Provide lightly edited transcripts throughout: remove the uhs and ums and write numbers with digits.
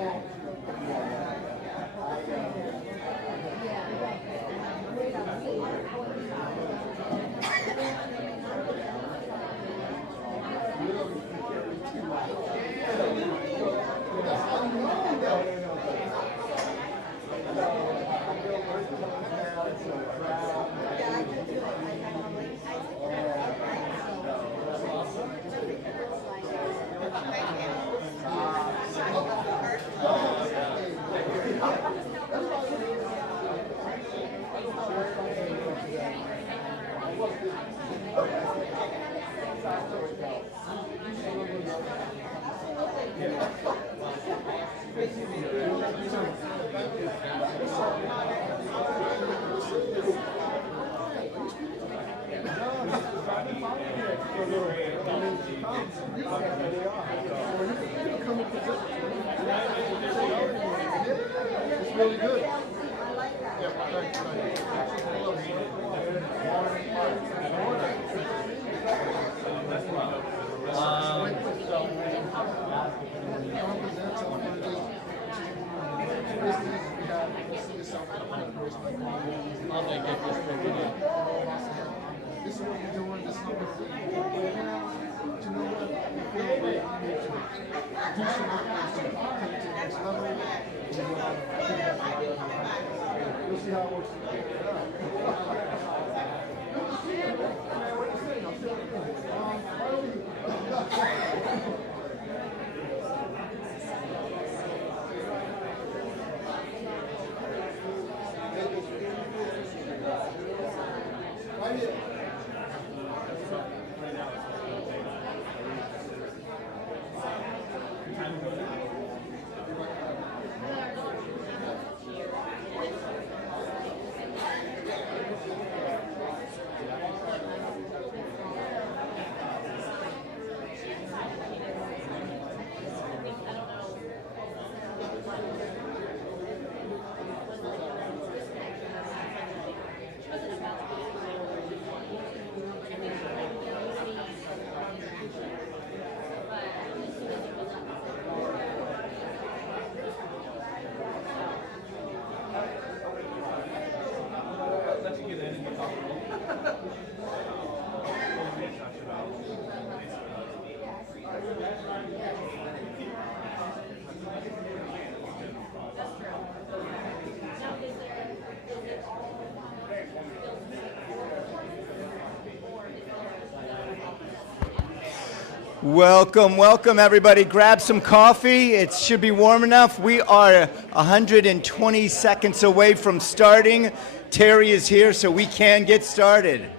It's really good. This is what you're doing. This is what we're doing. You know what? Do some work to take it to the next level. You'll see how it works. What are you saying? I'm right here. Welcome everybody. Grab some coffee. It should be warm enough. We are 120 seconds away from starting. Terry is here, so we can get started.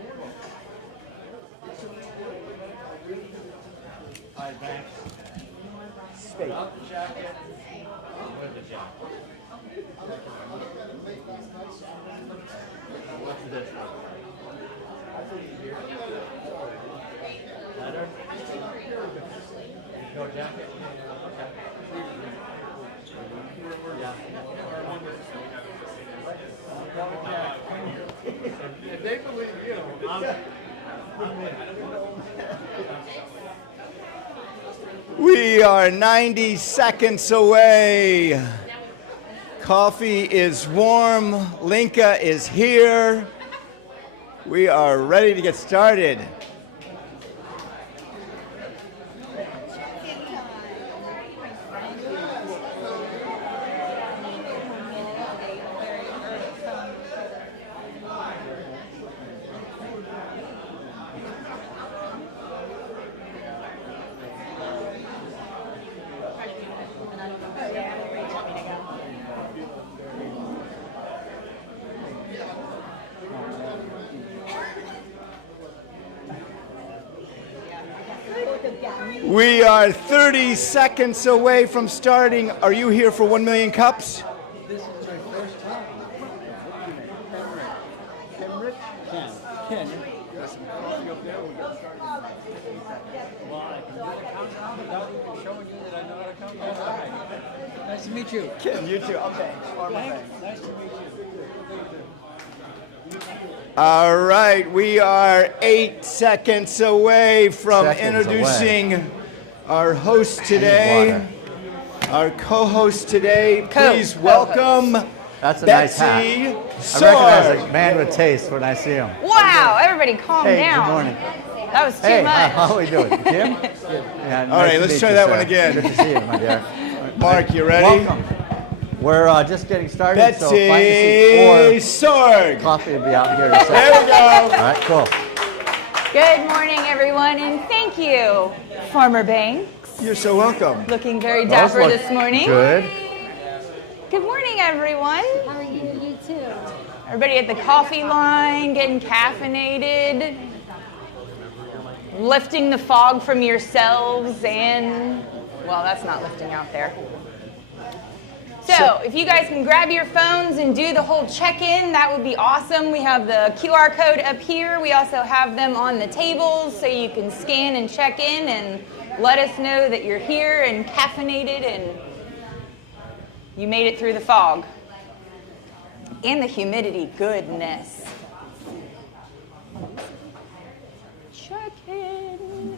They believe you. We are 90 seconds away. Coffee is warm. Linka is here. We are ready to get started. We are 30 seconds away from starting. Are you here for 1 million cups? This is my first time. Ken. Got some coffee up there. We'll get started. Well, I can do the countdown without even showing you that I know how to count down. Nice to meet you. Ken, you too. I'm thanks. Nice to meet you. All right, we are 8 seconds away from introducing our host today. Our co-host today, please welcome That's a Betsy nice hat. Sorg. I recognize a man with taste when I see him. Wow, everybody calm Hey, down. good morning. That was too Hey, much. how are we doing? Jim? Yeah, All right, let's try that one again. Good to see you, my dear. Mark, you ready? Welcome. We're just getting started, Betsy so find a seat or Sorg. coffee will be out here in a second. There we go. All right, cool. Good morning, everyone, and thank you, Farmer Banks. You're so welcome. Looking very Those dapper look this morning. Good. Good morning, everyone. How are you? You too. Everybody at the coffee line, getting caffeinated, lifting the fog from yourselves, and, well, that's not lifting out there. So if you guys can grab your phones and do the whole check-in, that would be awesome. We have the QR code up here. We also have them on the tables so you can scan and check in and let us know that you're here and caffeinated and you made it through the fog. And the humidity, goodness. Check in.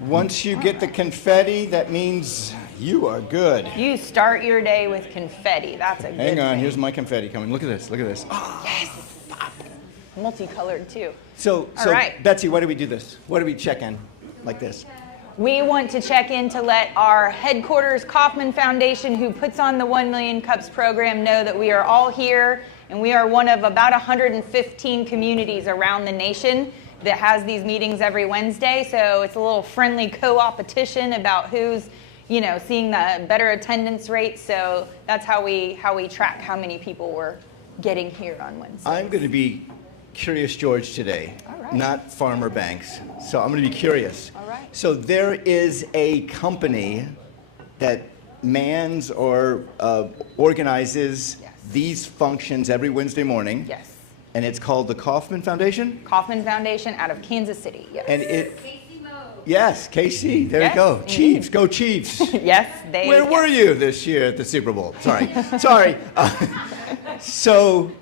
Once you get the confetti, that means you are good. You start your day with confetti. That's a good Hang on, thing. here's my confetti coming. Look at this, look at this. Yes. Multicolored too. So All right. Betsy, why do we do this? Why do we check in like this? We want to check in to let our headquarters Kauffman Foundation, who puts on the 1 Million Cups program, know that we are all here, and we are one of about 115 communities around the nation that has these meetings every Wednesday. So it's a little friendly co-opetition about who's, seeing the better attendance rates. So that's how we track how many people we're getting here on Wednesday. I'm going to be Curious George today, All right. not Farmer Banks. So I'm going to be curious. All right. So there is a company that mans or organizes Yes. these functions every Wednesday morning. Yes. And it's called the Kauffman Foundation. Kauffman Foundation out of Kansas City. Yes. And yes, KC, there Yes, you go. indeed. Chiefs, go Chiefs. Yes, they. Where were you this year at the Super Bowl? Sorry. So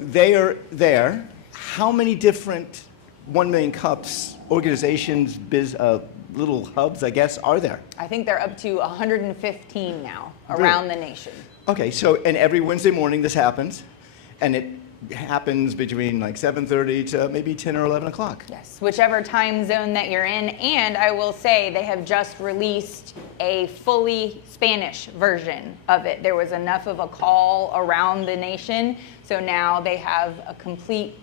they are there. How many different 1 Million Cups organizations, little hubs, I guess, are there? I think they're up to 115 now around the nation. Okay, and every Wednesday morning this happens, and it happens between like 7:30 to maybe 10 or 11 o'clock. Yes, whichever time zone that you're in. And I will say they have just released a fully Spanish version of it. There was enough of a call around the nation, so now they have a complete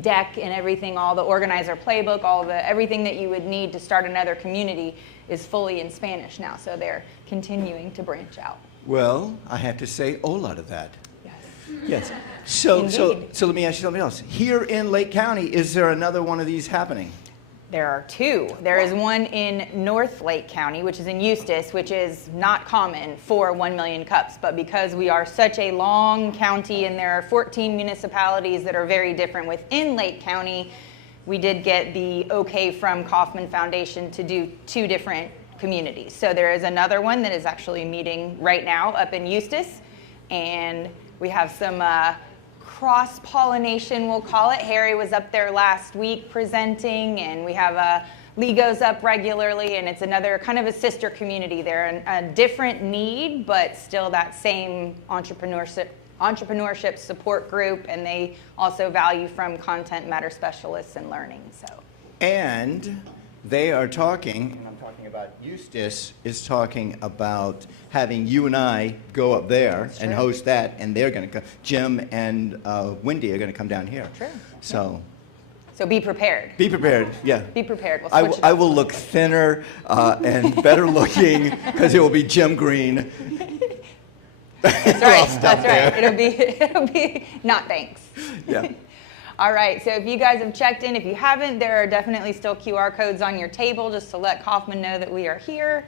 deck and everything, all the organizer playbook, everything that you would need to start another community is fully in Spanish now. So they're continuing to branch out. Well, I have to say hola to that. Yes. Yes. So Indeed. let me ask you something else. Here in Lake County, is there another one of these happening? There are two. There is one in North Lake County, which is in Eustis, which is not common for 1 Million Cups. But because we are such a long county and there are 14 municipalities that are very different within Lake County, we did get the okay from Kauffman Foundation to do two different communities. So there is another one that is actually meeting right now up in Eustis. And we have some cross-pollination, we'll call it. Harry was up there last week presenting, and we have Lee goes up regularly, and it's another kind of a sister community. They're a different need, but still that same entrepreneurship support group, and they also value from content matter specialists and learning. So. And they are talking, and I'm talking about Eustis, is talking about having you and I go up there and host that, and they're going to come. Jim and Wendy are going to come down here. True. So be prepared. be prepared, yeah. Be prepared. We'll I switch it I up. will look thinner and better looking because it will be Jim Green. That's right. That's right. It'll be not thanks. Yeah. All right, so if you guys have checked in, if you haven't, there are definitely still QR codes on your table just to let Kauffman know that we are here.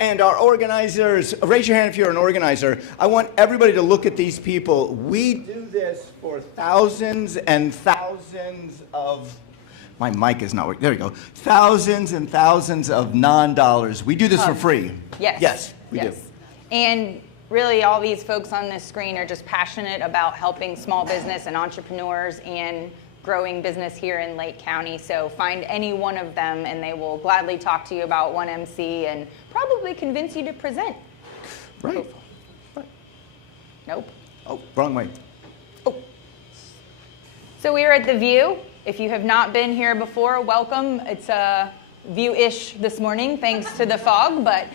And our organizers, raise your hand if you're an organizer. I want everybody to look at these people. We do this for thousands and thousands of, my mic is not working, there we go. Thousands and thousands of non-dollars. We do this for free. Yes. Yes, we do. And really all these folks on this screen are just passionate about helping small business and entrepreneurs and growing business here in Lake County. So find any one of them and they will gladly talk to you about 1MC and probably convince you to present. Right. Nope. Oh, wrong way. So we are at the View. If you have not been here before, welcome. It's a view-ish this morning, thanks to the fog, but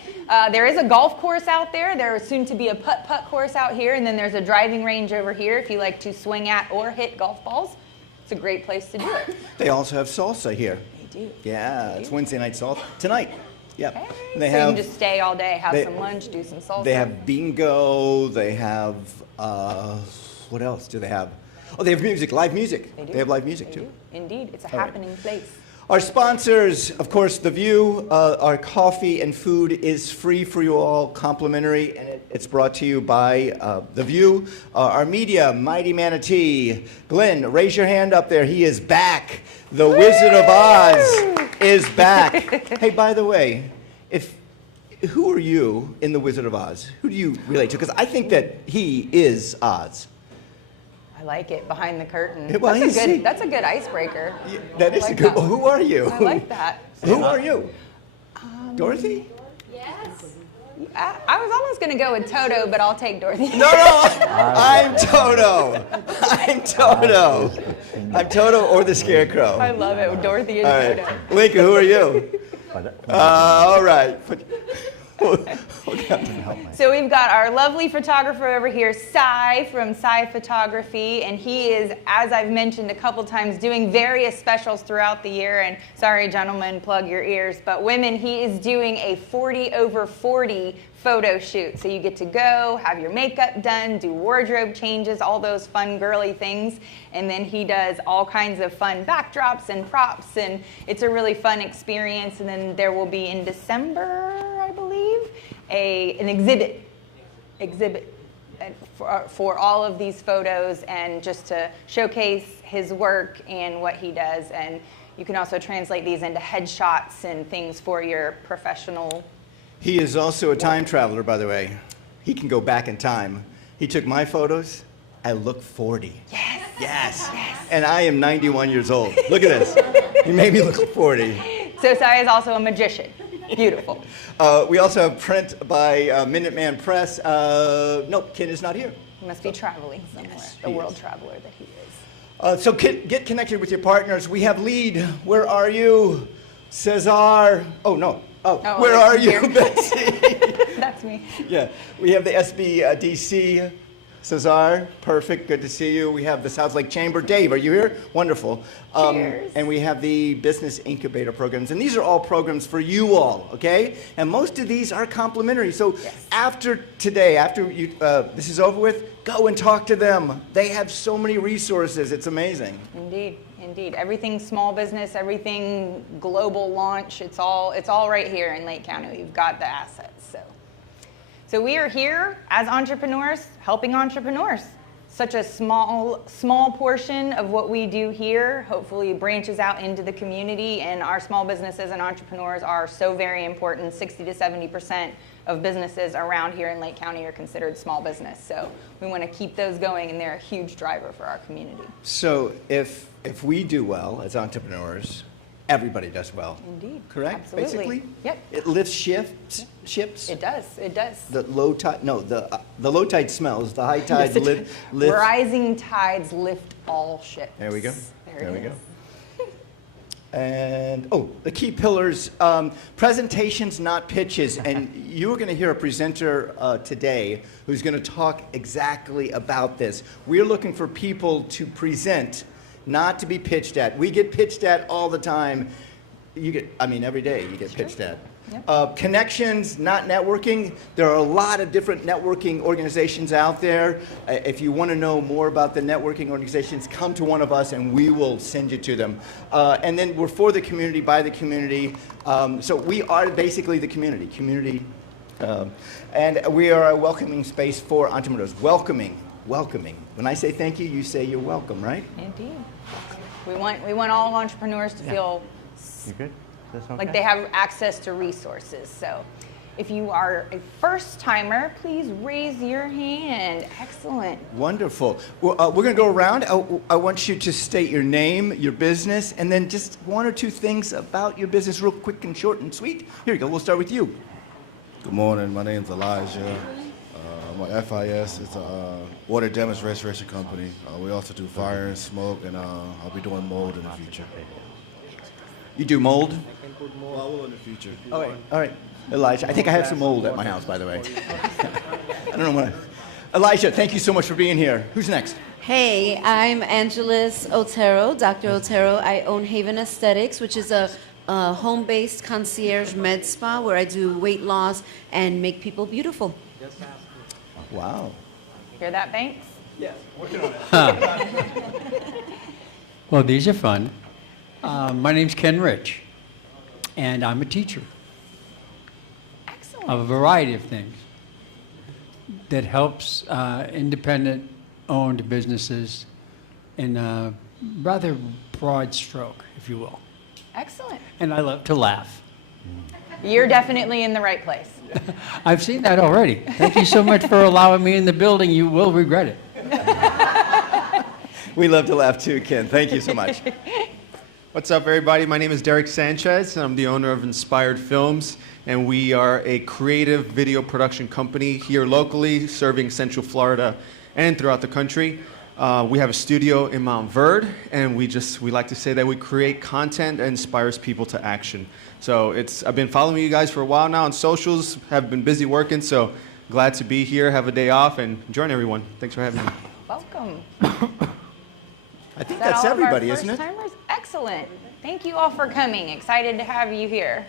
there is a golf course out there. There is soon to be a putt-putt course out here, and then there's a driving range over here if you like to swing at or hit golf balls. It's a great place to do it. They also have salsa here. They do. Yeah, it's Wednesday night salsa. Tonight. Yeah. Hey, They so have, you can just stay all day, have some lunch, do some salsa. They have bingo. They have, what else do they have? Oh, they have music, live music. They do. They have live music, They too. do. Indeed, it's a All right. happening place. Our sponsors, of course, The View. Our coffee and food is free for you all, complimentary, and it's brought to you by The View. Our media, Mighty Manatee. Glenn, raise your hand up there. He is back. The Wizard of Oz is back. Hey, by the way, who are you in The Wizard of Oz? Who do you relate to? Because I think that he is Oz. I like it, behind the curtain. Well, That's a good icebreaker. That is I a like good. that. Who are you? I like that. Who are you? Dorothy? I was almost going to go with Toto, but I'll take Dorothy. No, I'm Toto. I'm Toto. I'm Toto or the Scarecrow. I love it, Dorothy and All right. Toto. Lincoln, who are you? All right. So we've got our lovely photographer over here, Cy from Cy Photography, and he is, as I've mentioned a couple times, doing various specials throughout the year. And sorry, gentlemen, plug your ears, but women, he is doing a 40 over 40 photo shoot. So you get to go, have your makeup done, do wardrobe changes, all those fun girly things. And then he does all kinds of fun backdrops and props, and it's a really fun experience. And then there will be in December, I believe, an exhibit for all of these photos, and just to showcase his work and what he does. And you can also translate these into headshots and things for your professional. He is also a time traveler, by the way. He can go back in time. He took my photos. I look 40. Yes. Yes. And I am 91 years old. Look at this. He made me look 40. So Cy is also a magician. Beautiful. We also have print by Minuteman Press. Nope, Ken is not here. He must be traveling somewhere. Yes, The he world is. traveler that he is. So get connected with your partners. We have lead. Where are you? Cesar. Oh, no. Oh, where are you, here. Betsy? That's me. Yeah, we have the SBDC. Cesar, perfect, good to see you. We have the South Lake Chamber. Dave, are you here? Wonderful. Cheers. And we have the Business Incubator programs. And these are all programs for you all, okay? And most of these are complimentary. So after today, after you, this is over with, go and talk to them. They have so many resources. It's amazing. Indeed, indeed. Everything small business, everything global launch, it's all right here in Lake County. You've got the assets. So we are here as entrepreneurs, helping entrepreneurs. Such a small portion of what we do here hopefully branches out into the community, and our small businesses and entrepreneurs are so very important. 60 to 70% of businesses around here in Lake County are considered small business. So we want to keep those going, and they're a huge driver for our community. So if we do well as entrepreneurs, everybody does well. Indeed. Correct? Absolutely. Basically? Yep. It lifts ships. It does. It does. The low tide, no, the low tide smells. The high tide lift. Rising tides lift all ships. There we go. There we it go. is. And the key pillars: presentations, not pitches. And you are going to hear a presenter today who's going to talk exactly about this. We're looking for people to present, not to be pitched at. We get pitched at all the time. Every day you get pitched at. Yep. Connections, not networking. There are a lot of different networking organizations out there. If you want to know more about the networking organizations, come to one of us and we will send you to them. And then we're for the community, by the community. So we are basically the community. And we are a welcoming space for entrepreneurs. Welcoming. When I say thank you, you say you're welcome, right? Indeed. We want all entrepreneurs to feel You good? Is this okay? like they have access to resources. So if you are a first timer, please raise your hand. Excellent. Wonderful. Well, we're going to go around. I want you to state your name, your business, and then just one or two things about your business real quick and short and sweet. Here you go. We'll start with you. Good morning. My name's Elijah. I'm at FIS. It's a water damage restoration company. We also do fire and smoke, and I'll be doing mold in the future. You do mold? Well, I will in the future. All right. Elijah, I think I have some mold at my house, by the way. I don't know what. Elijah, thank you so much for being here. Who's next? Hey, I'm Angeles Otero, Dr. Otero. I own Haven Aesthetics, which is a home-based concierge med spa where I do weight loss and make people beautiful. Wow. Hear that, Banks? Yes, working on it. Well, these are fun. My name's Ken Rich, and I'm a teacher Excellent. of a variety of things that helps independent-owned businesses in a rather broad stroke, if you will. Excellent. And I love to laugh. You're definitely in the right place. I've seen that already. Thank you so much for allowing me in the building. You will regret it. We love to laugh too, Ken. Thank you so much. What's up, everybody? My name is Derek Sanchez, and I'm the owner of Inspired Films, and we are a creative video production company here locally, serving Central Florida and throughout the country. We have a studio in Mount Verde, and we like to say that we create content that inspires people to action. So I've been following you guys for a while now on socials, have been busy working, so glad to be here, have a day off, and join everyone. Thanks for having me. Welcome. I think Is that that's all of our everybody, isn't it? first-timers? Excellent. Thank you all for coming. Excited to have you here.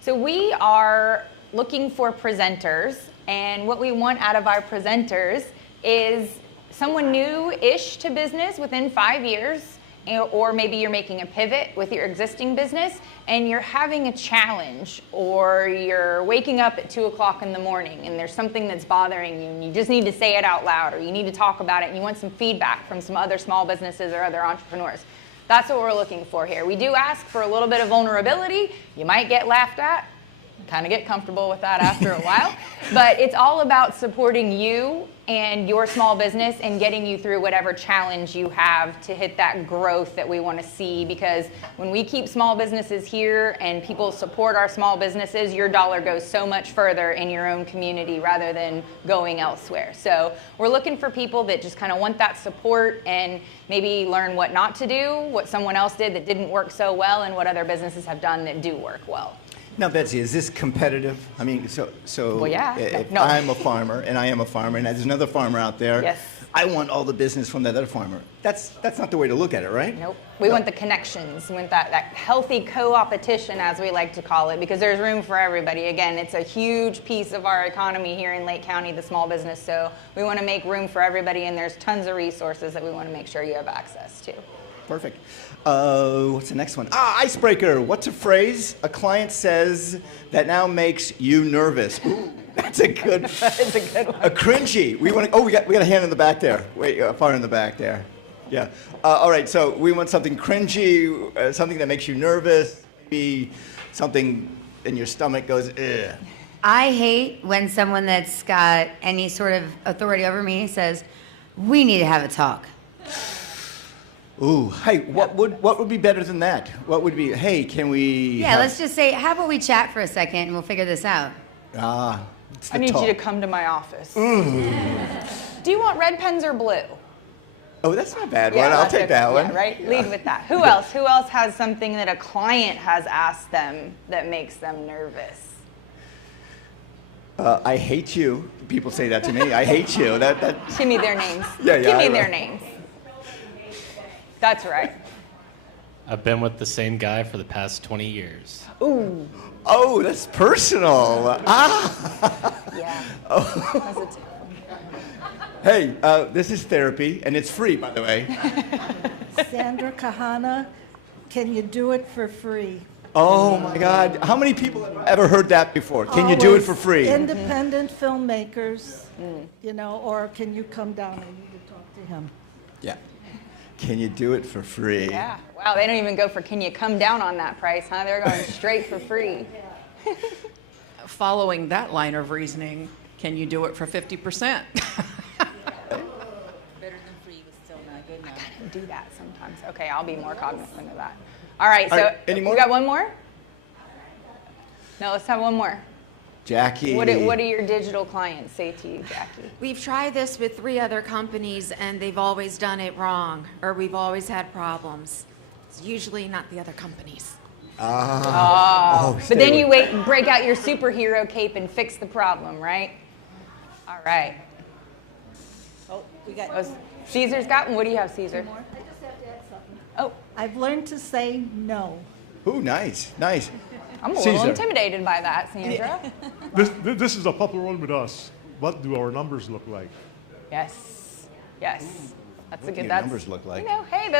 So we are looking for presenters, and what we want out of our presenters is someone new-ish to business within 5 years, or maybe you're making a pivot with your existing business and you're having a challenge, or you're waking up at 2 o'clock in the morning and there's something that's bothering you and you just need to say it out loud, or you need to talk about it and you want some feedback from some other small businesses or other entrepreneurs. That's what we're looking for here. We do ask for a little bit of vulnerability. You might get laughed at. Kind of get comfortable with that after a while. But it's all about supporting you and your small business and getting you through whatever challenge you have to hit that growth that we want to see. Because when we keep small businesses here and people support our small businesses, your dollar goes so much further in your own community rather than going elsewhere. So we're looking for people that just kind of want that support and maybe learn what not to do, what someone else did that didn't work so well, and what other businesses have done that do work well. Now, Betsy, is this competitive? I mean, so Well, yeah. if No. I'm a farmer, and I am a farmer, and there's another farmer out there, Yes. I want all the business from that other farmer. That's not the way to look at it, right? Nope. We want the connections. We want that healthy co-opetition, as we like to call it, because there's room for everybody. Again, it's a huge piece of our economy here in Lake County, the small business. So we want to make room for everybody, and there's tons of resources that we want to make sure you have access to. Perfect. What's the next one? Icebreaker. What's a phrase a client says that now makes you nervous? Ooh, that's a good. That's a good one. A cringy. We got a hand in the back there. Wait, far in the back there. Yeah. All right. So we want something cringy, something that makes you nervous. Maybe something in your stomach goes, ugh. I hate when someone that's got any sort of authority over me says, "We need to have a talk." Ooh, hey, what would be better than that? What would be, hey, can we Yeah, let's just say, how about we chat for a second and we'll figure this out. it's I the need talk. you to come to my office. Do you want red pens or blue? Oh, that's not a bad one. I'll that's take a- that yeah, one. right? Lead with that. Who else? Who else has something that a client has asked them that makes them nervous? I hate you. People say that to me. I hate you. That. Give me their names. Yeah, Give me I- their names. That's right. I've been with the same guy for the past 20 years. Ooh. Oh, that's personal. Yeah. That's a tough one. Hey, this is therapy, and it's free, by the way. Sandra Kahana, can you do it for free? Oh my God! How many people have ever heard that before? Can you do it for free? Independent filmmakers, or can you come down? I need to talk to him. Yeah. Can you do it for free? Yeah. Wow, they don't even go for, can you come down on that price, huh? They're going straight for free. Following that line of reasoning, can you do it for 50%? Better than free was still not good enough. I do that sometimes. Okay, I'll be more cognizant of that. All right, All so right, any more? you got one more? No, let's have one more. Jackie. What do your digital clients say to you, Jackie? We've tried this with 3 other companies, and they've always done it wrong, or we've always had problems. It's usually not the other companies. But then you break out your superhero cape and fix the problem, right? All right. Oh, we got. Caesar's got one. What do you have, Caesar? I just have to add something. Oh, I've learned to say no. Ooh, nice, nice. I'm a little Caesar. intimidated by that, Sandra. This is a popular one with us. What do our numbers look like? Yes. Yes. That's What a do good. your numbers look like? You know, hey,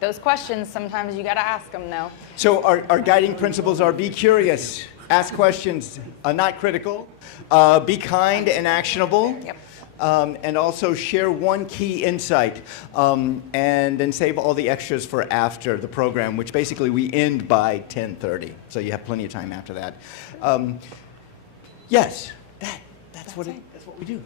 those questions sometimes you got to ask them though. So our guiding principles are be curious, ask questions, not critical, be kind and actionable. Yep. And also share one key insight, and then save all the extras for after the program, which basically we end by 10:30, so you have plenty of time after that. Yes, that's what we do.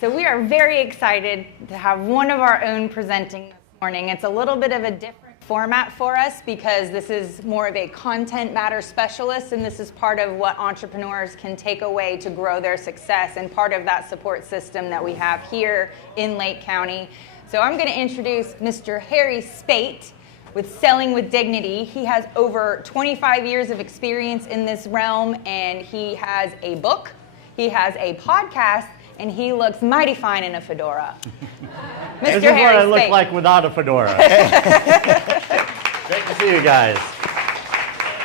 So we are very excited to have one of our own presenting this morning. It's a little bit of a different format for us because this is more of a content matter specialist, and this is part of what entrepreneurs can take away to grow their success and part of that support system that we have here in Lake County. So I'm going to introduce Mr. Harry Spate with Selling with Dignity. He has over 25 years of experience in this realm, and he has a book, he has a podcast, and he looks mighty fine in a fedora. This is what I look like without a fedora. Great to see you guys.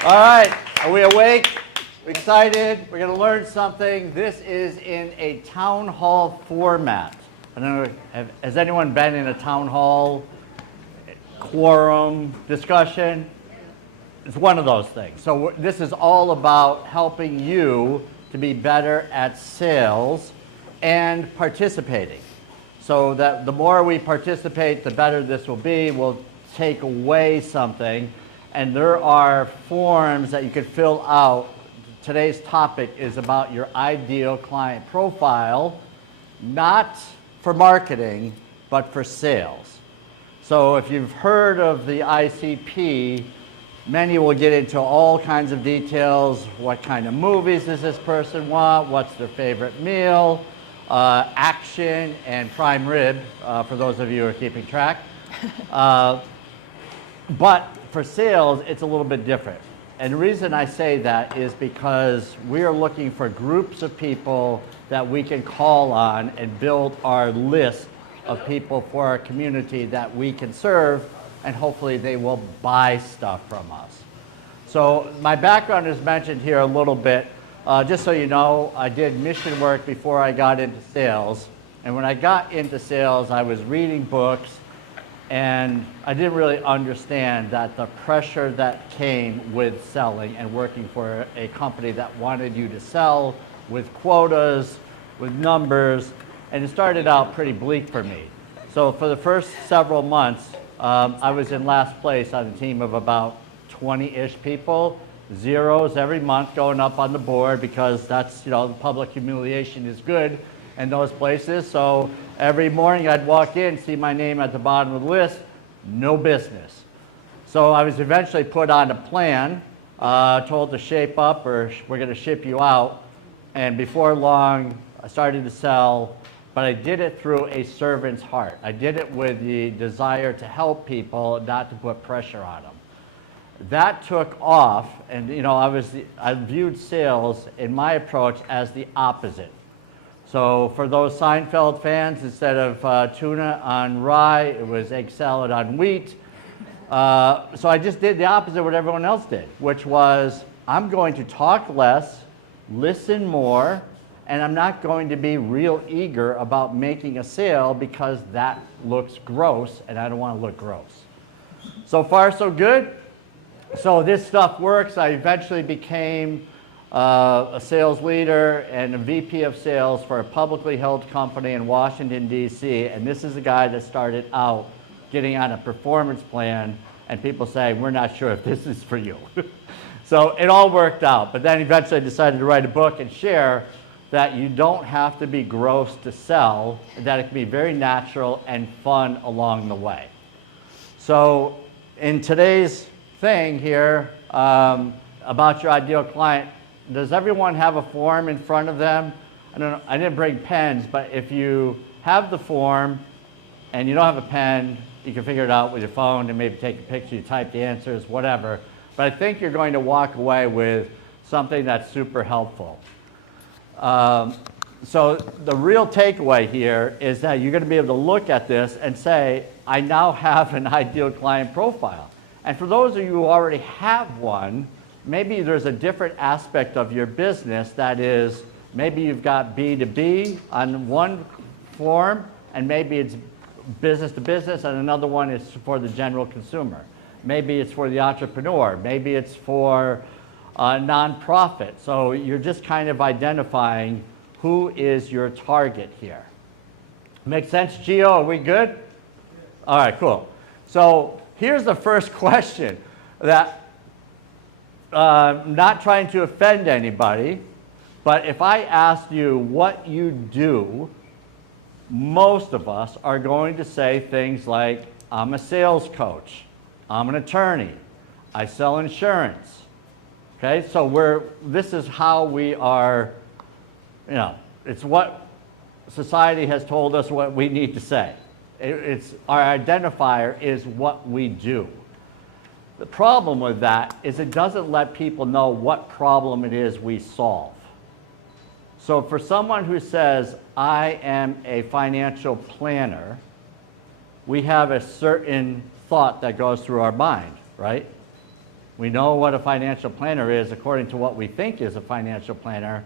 All right, are we awake? Excited? We're going to learn something. This is in a town hall format. I don't know, has anyone been in a town hall quorum discussion? It's one of those things. So this is all about helping you to be better at sales and participating. So that the more we participate, the better this will be. We'll take away something. And there are forms that you could fill out. Today's topic is about your ideal client profile, not for marketing, but for sales. So if you've heard of the ICP, many will get into all kinds of details. What kind of movies does this person want? What's their favorite meal? Action and prime rib, for those of you who are keeping track. But for sales, it's a little bit different. And the reason I say that is because we are looking for groups of people that we can call on and build our list of people for our community that we can serve, and hopefully they will buy stuff from us. So my background is mentioned here a little bit. Just so you know, I did mission work before I got into sales. And when I got into sales, I was reading books, and I didn't really understand that the pressure that came with selling and working for a company that wanted you to sell with quotas, with numbers, and it started out pretty bleak for me. So for the first several months, I was in last place on a team of about 20-ish people. Zeros every month going up on the board because that's, the public humiliation is good in those places. So every morning I'd walk in, see my name at the bottom of the list, no business. So I was eventually put on a plan, told to shape up or we're going to ship you out. And before long, I started to sell, but I did it through a servant's heart. I did it with the desire to help people, not to put pressure on them. That took off, and I viewed sales in my approach as the opposite. So for those Seinfeld fans, instead of tuna on rye, it was egg salad on wheat. So I just did the opposite of what everyone else did, which was I'm going to talk less, listen more, and I'm not going to be real eager about making a sale because that looks gross, and I don't want to look gross. So far, so good. So this stuff works. I eventually became a sales leader and a VP of sales for a publicly held company in Washington, D.C. And this is a guy that started out getting on a performance plan and people saying, we're not sure if this is for you. So it all worked out. But then eventually I decided to write a book and share that you don't have to be gross to sell, that it can be very natural and fun along the way. So in today's thing here, about your ideal client, does everyone have a form in front of them? I don't know, I didn't bring pens, but if you have the form and you don't have a pen, you can figure it out with your phone and maybe take a picture, you type the answers, whatever. But I think you're going to walk away with something that's super helpful. So the real takeaway here is that you're going to be able to look at this and say, I now have an ideal client profile. And for those of you who already have one, maybe there's a different aspect of your business that is, maybe you've got B2B on one form, and maybe it's business to business, and another one is for the general consumer. Maybe it's for the entrepreneur. Maybe it's for a nonprofit. So you're just kind of identifying who is your target here. Make sense, Gio? Are we good? All right, cool. So here's the first question that, not trying to offend anybody, but if I asked you what you do, most of us are going to say things like, I'm a sales coach, I'm an attorney, I sell insurance. Okay, so this is how we are, you know, it's what society has told us what we need to say. It's our identifier is what we do. The problem with that is it doesn't let people know what problem it is we solve. So for someone who says, I am a financial planner, we have a certain thought that goes through our mind, right? We know what a financial planner is according to what we think is a financial planner.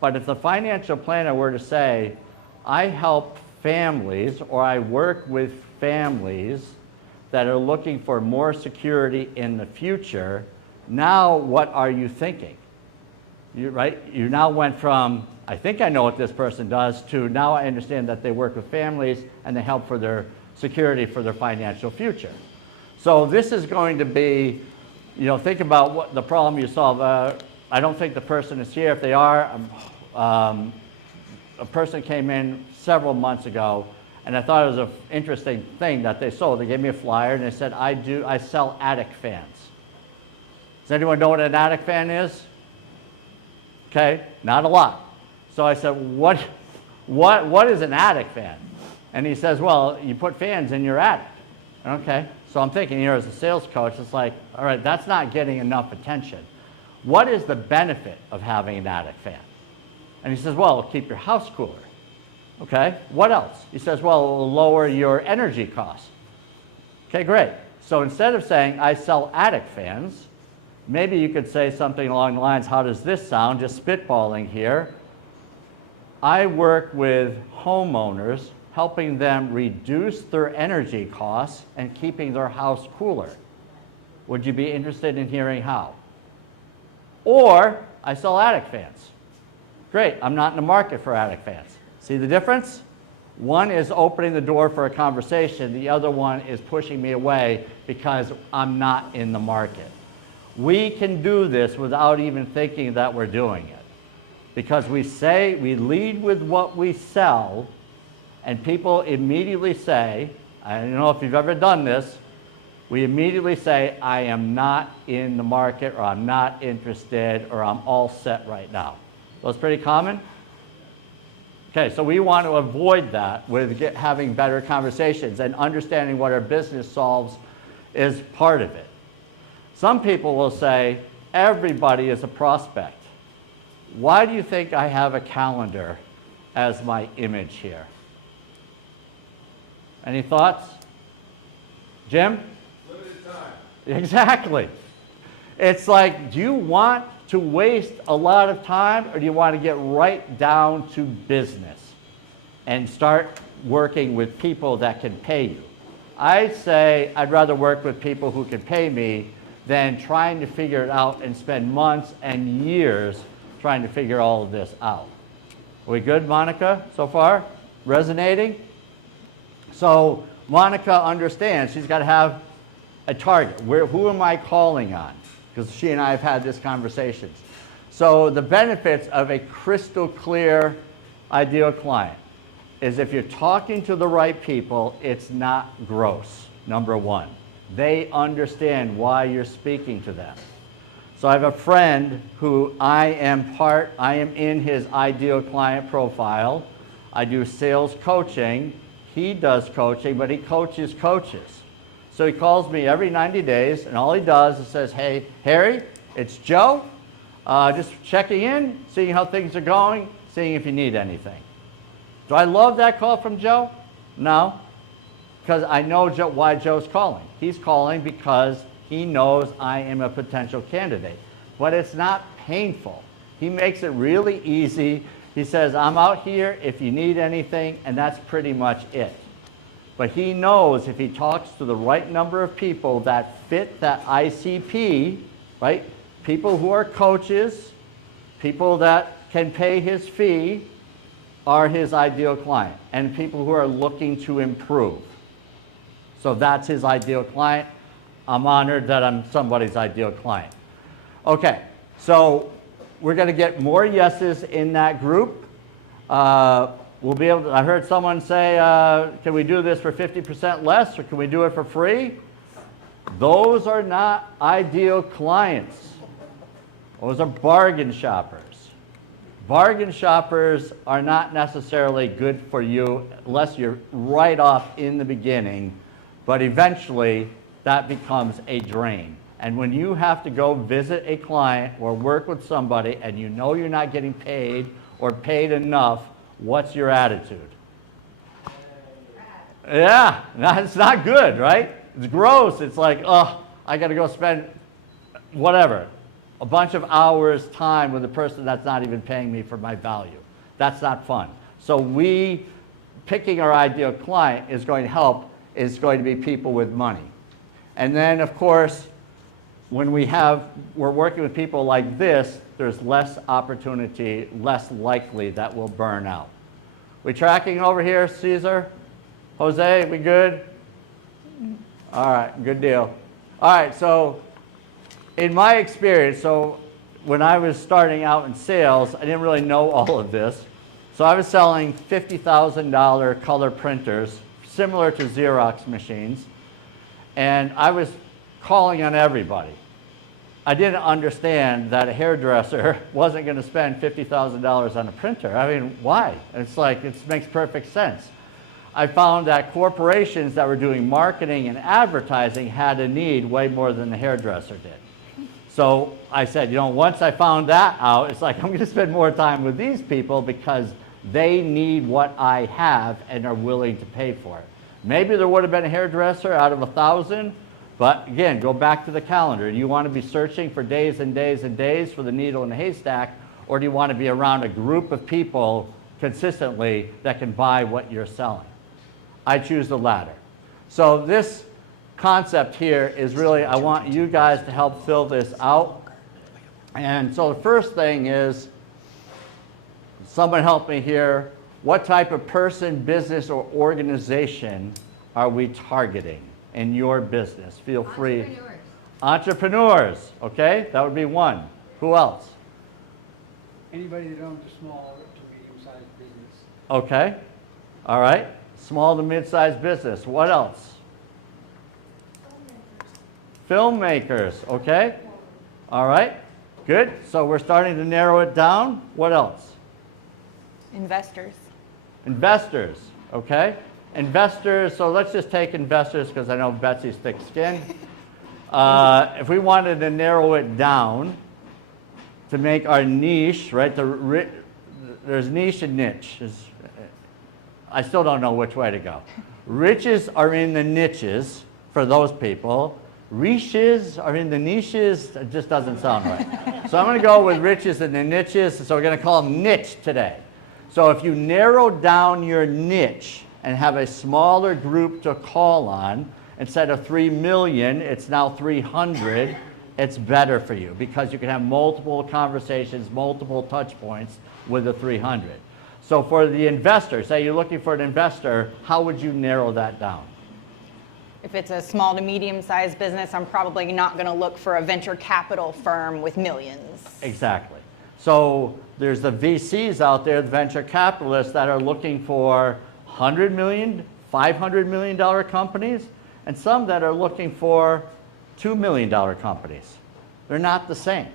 But if the financial planner were to say, I help families or I work with families that are looking for more security in the future, now what are you thinking? Right? You now went from, I think I know what this person does, to now I understand that they work with families and they help for their security for their financial future. So this is going to be, you know, think about what the problem you solve. I don't think the person is here. If they are, a person came in several months ago, and I thought it was an interesting thing that they sold. They gave me a flyer, and they said, I sell attic fans. Does anyone know what an attic fan is? Okay, not a lot. So I said, what is an attic fan? And he says, well, you put fans in your attic. Okay, so I'm thinking here as a sales coach, it's like, all right, that's not getting enough attention. What is the benefit of having an attic fan? And he says, well, it'll keep your house cooler. Okay, what else? He says, well, it will lower your energy costs. Okay, great. So instead of saying, I sell attic fans, maybe you could say something along the lines, how does this sound? Just spitballing here. I work with homeowners, helping them reduce their energy costs and keeping their house cooler. Would you be interested in hearing how? Or, I sell attic fans. Great, I'm not in the market for attic fans. See the difference? One is opening the door for a conversation, the other one is pushing me away because I'm not in the market. We can do this without even thinking that we're doing it. Because we lead with what we sell, and people immediately say, I don't know if you've ever done this, we immediately say, I am not in the market, or I'm not interested, or I'm all set right now. That's pretty common? Okay, so we want to avoid that with having better conversations, and understanding what our business solves is part of it. Some people will say, everybody is a prospect. Why do you think I have a calendar as my image here? Any thoughts? Jim? Limited time. Exactly. It's like, do you want to waste a lot of time, or do you want to get right down to business and start working with people that can pay you? I say I'd rather work with people who can pay me than trying to figure it out and spend months and years trying to figure all of this out. Are we good, Monica, so far? Resonating? So Monica understands she's got to have a target. Who am I calling on? Because she and I have had this conversation. So the benefits of a crystal clear ideal client is if you're talking to the right people, it's not gross, number one. They understand why you're speaking to them. So I have a friend who I am in his ideal client profile. I do sales coaching. He does coaching, but he coaches coaches. So he calls me every 90 days, and all he does is says, hey, Harry, it's Joe. Just checking in, seeing how things are going, seeing if you need anything. Do I love that call from Joe? No, because I know why Joe's calling. He's calling because he knows I am a potential candidate. But it's not painful. He makes it really easy. He says, I'm out here if you need anything, and that's pretty much it. But he knows if he talks to the right number of people that fit that ICP, right? People who are coaches, people that can pay his fee, are his ideal client, and people who are looking to improve. So that's his ideal client. I'm honored that I'm somebody's ideal client. Okay, so we're going to get more yeses in that group. We'll be able to, I heard someone say, can we do this for 50% less, or can we do it for free? Those are not ideal clients. Those are bargain shoppers. Bargain shoppers are not necessarily good for you unless you're right off in the beginning, but eventually that becomes a drain. And when you have to go visit a client or work with somebody and you know you're not getting paid or paid enough, what's your attitude? Yeah, it's not good, right? It's gross. It's like, oh, I got to go spend whatever, a bunch of hours time with a person that's not even paying me for my value. That's not fun. So picking our ideal client is going to help, is going to be people with money. And then, of course, when we're working with people like this, there's less opportunity, less likely that we'll burn out. We tracking over here, Caesar? Jose, we good? All right, good deal. All right, so in my experience, so when I was starting out in sales, I didn't really know all of this. So I was selling $50,000 color printers, similar to Xerox machines, and I was calling on everybody. I didn't understand that a hairdresser wasn't going to spend $50,000 on a printer. I mean, why? It's like, it makes perfect sense. I found that corporations that were doing marketing and advertising had a need way more than the hairdresser did. So I said, you know, once I found that out, it's like, I'm going to spend more time with these people because they need what I have and are willing to pay for it. Maybe there would have been a hairdresser out of 1,000, but again, go back to the calendar. Do you want to be searching for days and days and days for the needle in the haystack, or do you want to be around a group of people consistently that can buy what you're selling? I choose the latter. So this concept here is really, I want you guys to help fill this out. And so the first thing is, someone help me here. What type of person, business, or organization are we targeting in your business? Feel free. Entrepreneurs. Entrepreneurs, okay? That would be one. Who else? Anybody that owns a small to medium-sized business. Okay. All right. Small to mid-sized business. What else? Filmmakers, okay? All right. Good. So we're starting to narrow it down. What else? Investors. Investors, okay? Investors, so let's just take investors because I know Betsy's thick-skinned. If we wanted to narrow it down to make our niche, right? There's niche and niche. I still don't know which way to go. Riches are in the niches for those people. Riches are in the niches. It just doesn't sound right. So I'm going to go with riches and the niches. So we're going to call them niche today. So if you narrow down your niche and have a smaller group to call on, instead of 3 million, it's now 300, it's better for you because you can have multiple conversations, multiple touch points with the 300. So for the investor, say you're looking for an investor, how would you narrow that down? If it's a small to medium-sized business, I'm probably not going to look for a venture capital firm with millions. Exactly. So there's the VCs out there, the venture capitalists that are looking for $100 million, $500 million companies, and some that are looking for $2 million companies. they're not the same.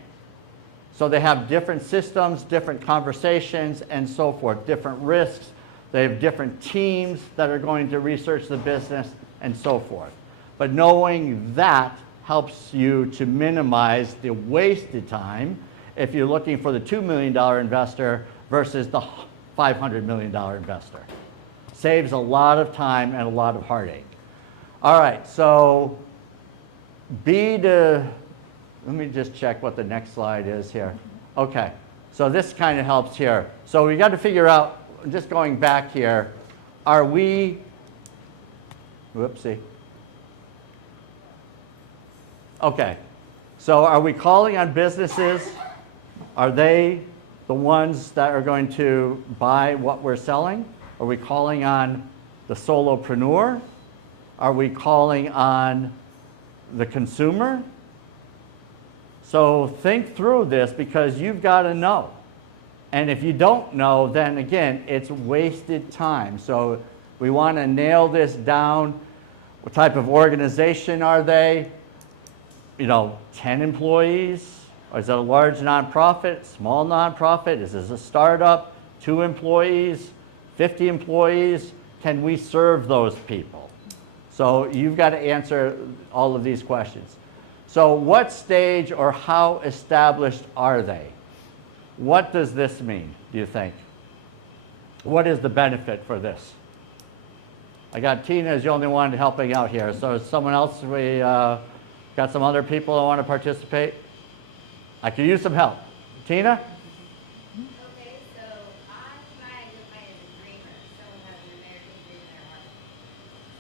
So they have different systems, different conversations, and so forth, different risks. They have different teams that are going to research the business and so forth. But knowing that helps you to minimize the wasted time if you're looking for the $2 million investor versus the $500 million investor. Saves a lot of time and a lot of heartache. All right, so let me just check what the next slide is here. Okay, so this kind of helps here. So we got to figure out, just going back here, are we, whoopsie. Okay, so are we calling on businesses? Are they the ones that are going to buy what we're selling? Are we calling on the solopreneur? Are we calling on the consumer? So think through this, because you've got to know. And if you don't know, then again, it's wasted time. So we want to nail this down. What type of organization are they? 10 employees? Or is it a large nonprofit, small nonprofit? Is this a startup? 2 employees? 50 employees? Can we serve those people? So you've got to answer all of these questions. So what stage or how established are they? What does this mean, do you think? What is the benefit for this? I got Tina as the only one helping out here. So is someone else, we got some other people that want to participate? I could use some help. Tina? Okay, so I define as a dreamer. Someone has an American dream in their heart.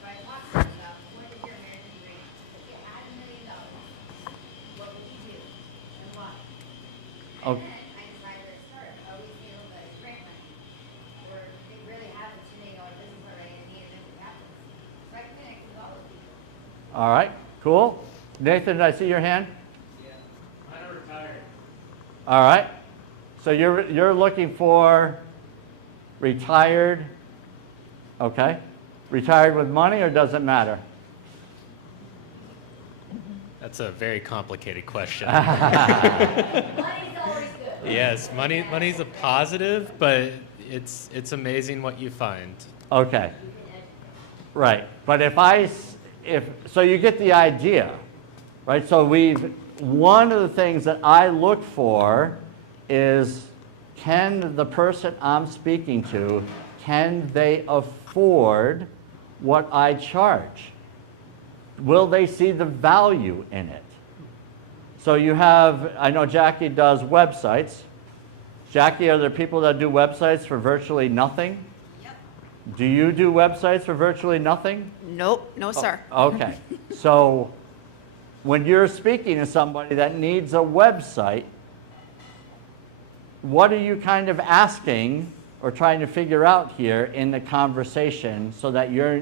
So I talk to them about, what is your American dream? If you had $1 million, what would you do and why? Okay. And then I decide where to start. I always feel that it's grant money, or they really have a $2 million business already and need it if it happens. So I connect with all those people. All right, cool. Nathan, did I see your hand? All right. So you're looking for retired, okay. Retired with money, or does it matter? That's a very complicated question. Money's always good. Yes, money's a positive, but it's amazing what you find. Okay. Right. But so you get the idea, right? So one of the things that I look for is, can the person I'm speaking to, can they afford what I charge? Will they see the value in it? So you have, I know Jackie does websites. Jackie, are there people that do websites for virtually nothing? Yep. Do you do websites for virtually nothing? Nope, no sir. Okay, so when you're speaking to somebody that needs a website, what are you kind of asking or trying to figure out here in the conversation so that you're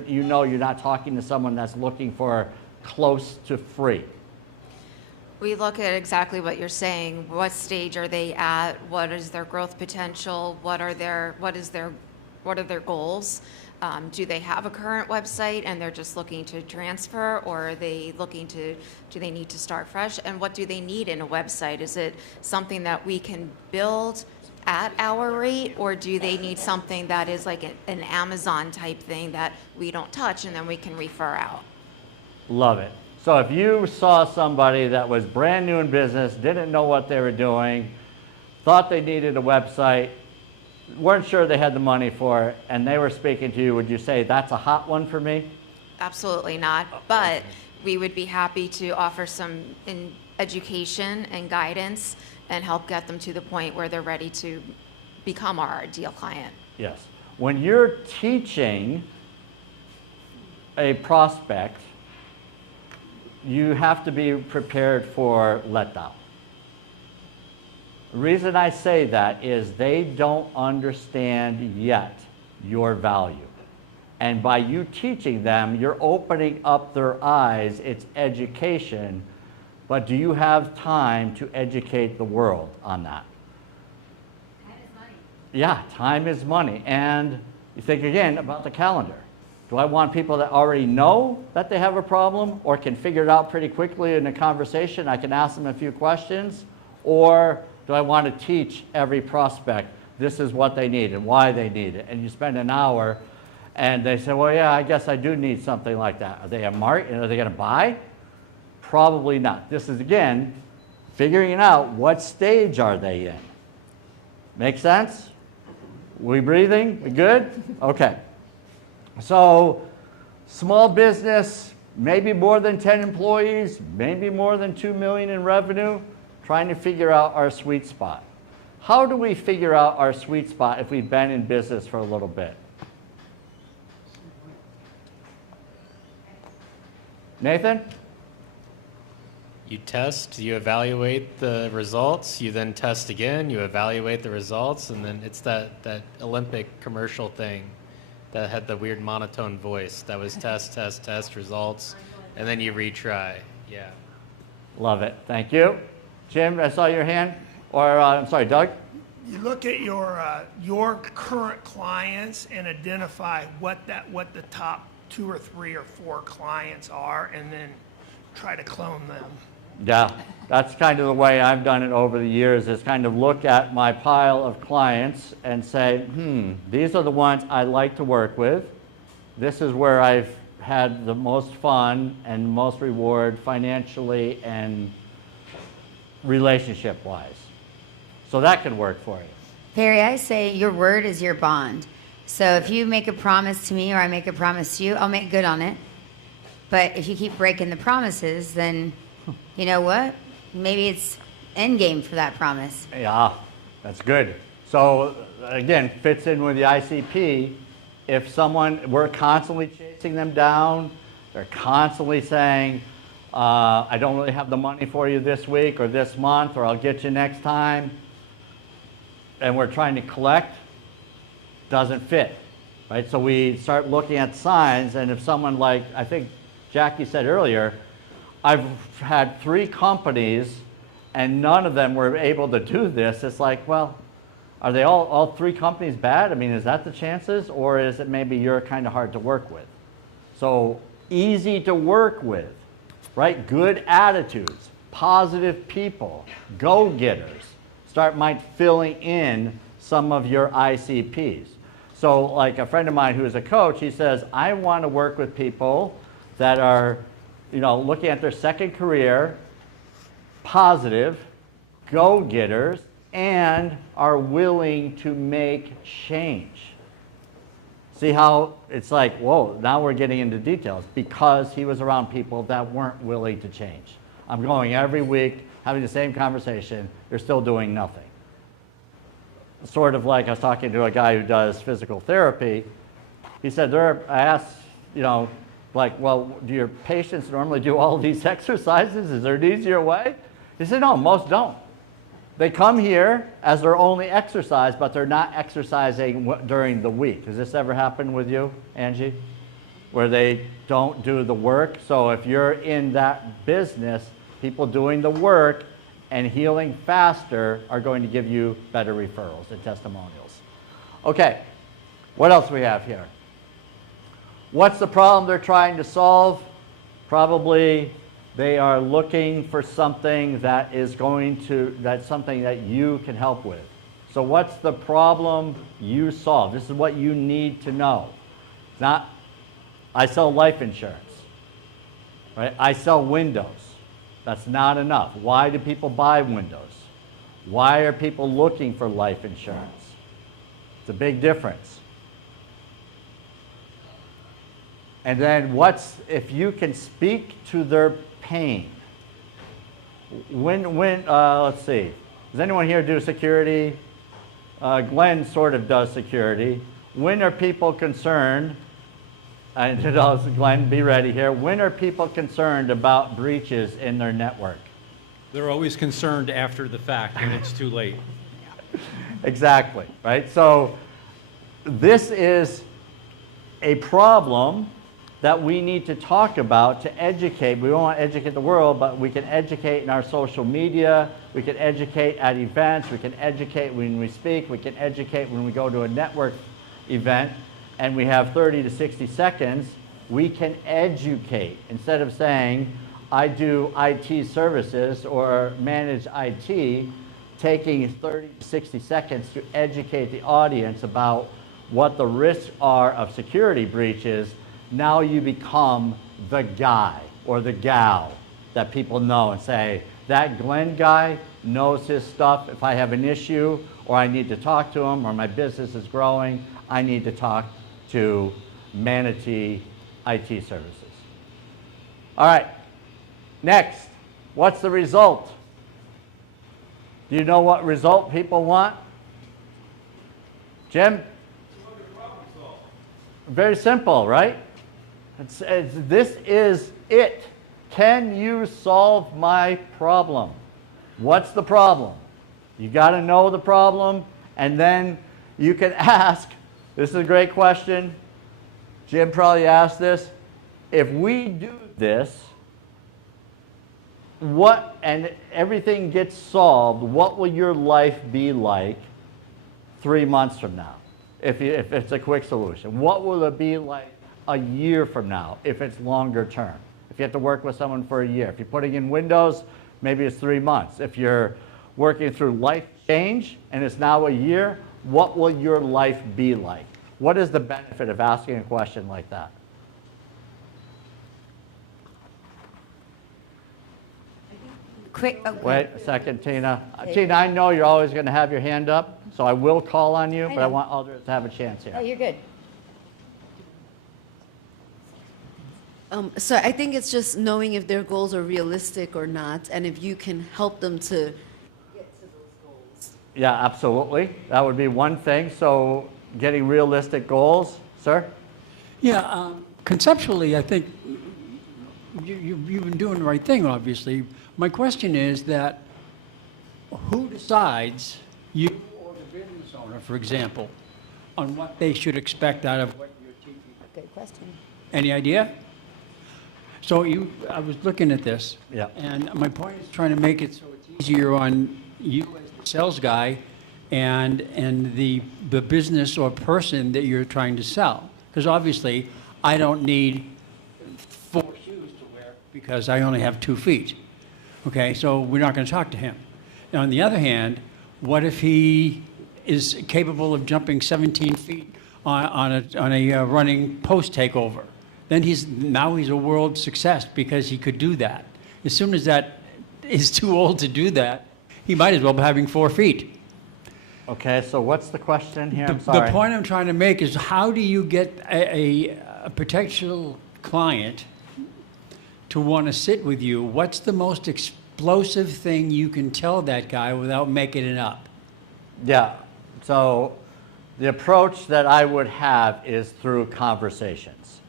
not talking to someone that's looking for close to free? We look at exactly what you're saying. What stage are they at? What is their growth potential? What are their goals? Do they have a current website and they're just looking to transfer, or are they do they need to start fresh? And what do they need in a website? Is it something that we can build at our rate, or do they need something that is like an Amazon type thing that we don't touch and then we can refer out? Love it. So if you saw somebody that was brand new in business, didn't know what they were doing, thought they needed a website, weren't sure they had the money for it, and they were speaking to you, would you say that's a hot one for me? Absolutely not, but we would be happy to offer some education and guidance and help get them to the point where they're ready to become our ideal client. Yes. When you're teaching a prospect, you have to be prepared for letdown. The reason I say that is they don't understand yet your value. And by you teaching them, you're opening up their eyes. It's education. But do you have time to educate the world on that? Time is money. Yeah, time is money. And you think again about the calendar. Do I want people that already know that they have a problem or can figure it out pretty quickly in a conversation? I can ask them a few questions. Or do I want to teach every prospect this is what they need and why they need it? And you spend an hour and they say, well, yeah, I guess I do need something like that. Are they a mark? Are they going to buy? Probably not. This is, again, figuring out what stage are they in. Make sense? We breathing? We good? Okay. So small business, maybe more than 10 employees, maybe more than 2 million in revenue, trying to figure out our sweet spot. How do we figure out our sweet spot if we've been in business for a little bit? Nathan? You test, you evaluate the results, you then test again, you evaluate the results, and then it's that Olympic commercial thing that had the weird monotone voice. That was test, test, test, results, and then you retry. Yeah. Love it. Thank you. Jim, I saw your hand. Or, I'm sorry, Doug? You look at your current clients and identify what the top 2 or 3 or 4 clients are, and then try to clone them. Yeah, that's kind of the way I've done it over the years, is kind of look at my pile of clients and say, these are the ones I like to work with. This is where I've had the most fun and most reward financially and relationship-wise. So that can work for you. Perry, I say your word is your bond. So if you make a promise to me or I make a promise to you, I'll make good on it. But if you keep breaking the promises, then you know what? Maybe it's end game for that promise. Yeah, that's good. So again, fits in with the ICP. If someone, we're constantly chasing them down, they're constantly saying, I don't really have the money for you this week or this month, or I'll get you next time, and we're trying to collect, doesn't fit, right? So we start looking at signs, and if someone like, I think Jackie said earlier, I've had 3 companies and none of them were able to do this. It's like, well, are they all 3 companies bad? I mean, is that the chances? Or is it maybe you're kind of hard to work with? So easy to work with, right? Good attitudes, positive people, go-getters. Start filling in some of your ICPs. So like a friend of mine who is a coach, he says, I want to work with people that are, looking at their second career, positive, go-getters, and are willing to make change. See how it's like, whoa, now we're getting into details, because he was around people that weren't willing to change. I'm going every week, having the same conversation, they're still doing nothing. Sort of like I was talking to a guy who does physical therapy. He said, I asked, well, do your patients normally do all these exercises? Is there an easier way? He said, no, most don't. They come here as their only exercise, but they're not exercising during the week. Has this ever happened with you, Angie? Where they don't do the work? So if you're in that business, people doing the work and healing faster are going to give you better referrals and testimonials. Okay, what else do we have here? What's the problem they're trying to solve? Probably they are looking for something that is that's something that you can help with. So what's the problem you solve? This is what you need to know. It's not, I sell life insurance, right? I sell windows. That's not enough. Why do people buy windows? Why are people looking for life insurance? It's a big difference. And then if you can speak to their pain. Let's see. Does anyone here do security? Glenn sort of does security. When are people concerned? And Glenn, be ready here. When are people concerned about breaches in their network? They're always concerned after the fact when it's too late. Exactly, right? So this is a problem that we need to talk about to educate. We don't want to educate the world, but we can educate in our social media, we can educate at events, we can educate when we speak, we can educate when we go to a network event. and we have 30 to 60 seconds, we can educate. Instead of saying, I do IT services or manage IT, taking 30 to 60 seconds to educate the audience about what the risks are of security breaches, now you become the guy or the gal that people know and say, that Glenn guy knows his stuff. If I have an issue or I need to talk to him or my business is growing, I need to talk to Manatee IT Services. All right, next, what's the result? Do you know what result people want? Jim? Very simple, right? This is it. Can you solve my problem? What's the problem? You got to know the problem, and then you can ask, this is a great question. Jim probably asked this. If we do this, what, and everything gets solved, what will your life be like 3 months from now? If it's a quick solution. What will it be like a year from now if it's longer term? If you have to work with someone for a year. If you're putting in Windows, maybe it's 3 months. If you're working through life change and it's now a year, what will your life be like? What is the benefit of asking a question like that? Quick. Oh, Wait a second, Tina. Tina, I know you're always going to have your hand up, so I will call on you, but I want others to have a chance here. Oh, you're good. So I think it's just knowing if their goals are realistic or not, and if you can help them to get to those goals. Yeah, absolutely. That would be one thing. So getting realistic goals, sir? Yeah, conceptually, I think you've been doing the right thing, obviously. My question is that who decides, you or the business owner, for example, on what they should expect out of what you're teaching? Good question. Any idea? So I was looking at this, yeah, and my point is trying to make it so it's easier on you as the sales guy and the business or person that you're trying to sell. Because obviously, I don't need 4 shoes to wear because I only have 2 feet. Okay, so we're not going to talk to him. And on the other hand, what if he is capable of jumping 17 feet on a running post takeover? Then now he's a world success because he could do that. As soon as that is too old to do that, he might as well be having 4 feet. Okay, so what's the question here? I'm sorry. The point I'm trying to make is how do you get a potential client to want to sit with you? What's the most explosive thing you can tell that guy without making it up? Yeah, so the approach that I would have is through conversations.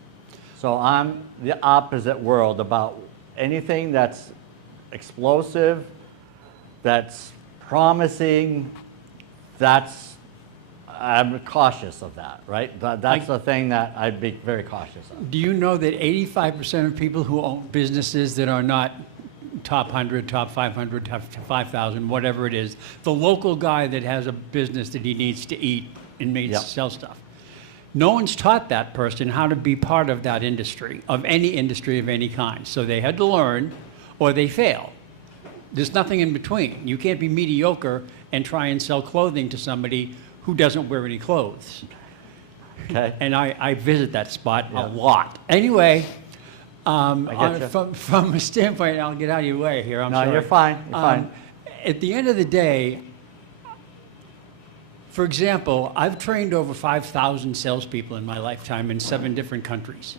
So I'm the opposite world about anything that's explosive, that's promising, I'm cautious of that, right? That's the thing that I'd be very cautious of. Do you know that 85% of people who own businesses that are not top 100, top 500, top 5,000, whatever it is, the local guy that has a business that he needs to eat and needs to sell stuff, no one's taught that person how to be part of that industry, of any kind. So they had to learn or they fail. There's nothing in between. You can't be mediocre and try and sell clothing to somebody who doesn't wear any clothes. Okay. And I visit that spot a lot. Anyway, from a standpoint, I'll get out of your way here. I'm sorry. No, you're fine. You're fine. At the end of the day, for example, I've trained over 5,000 salespeople in my lifetime in 7 different countries.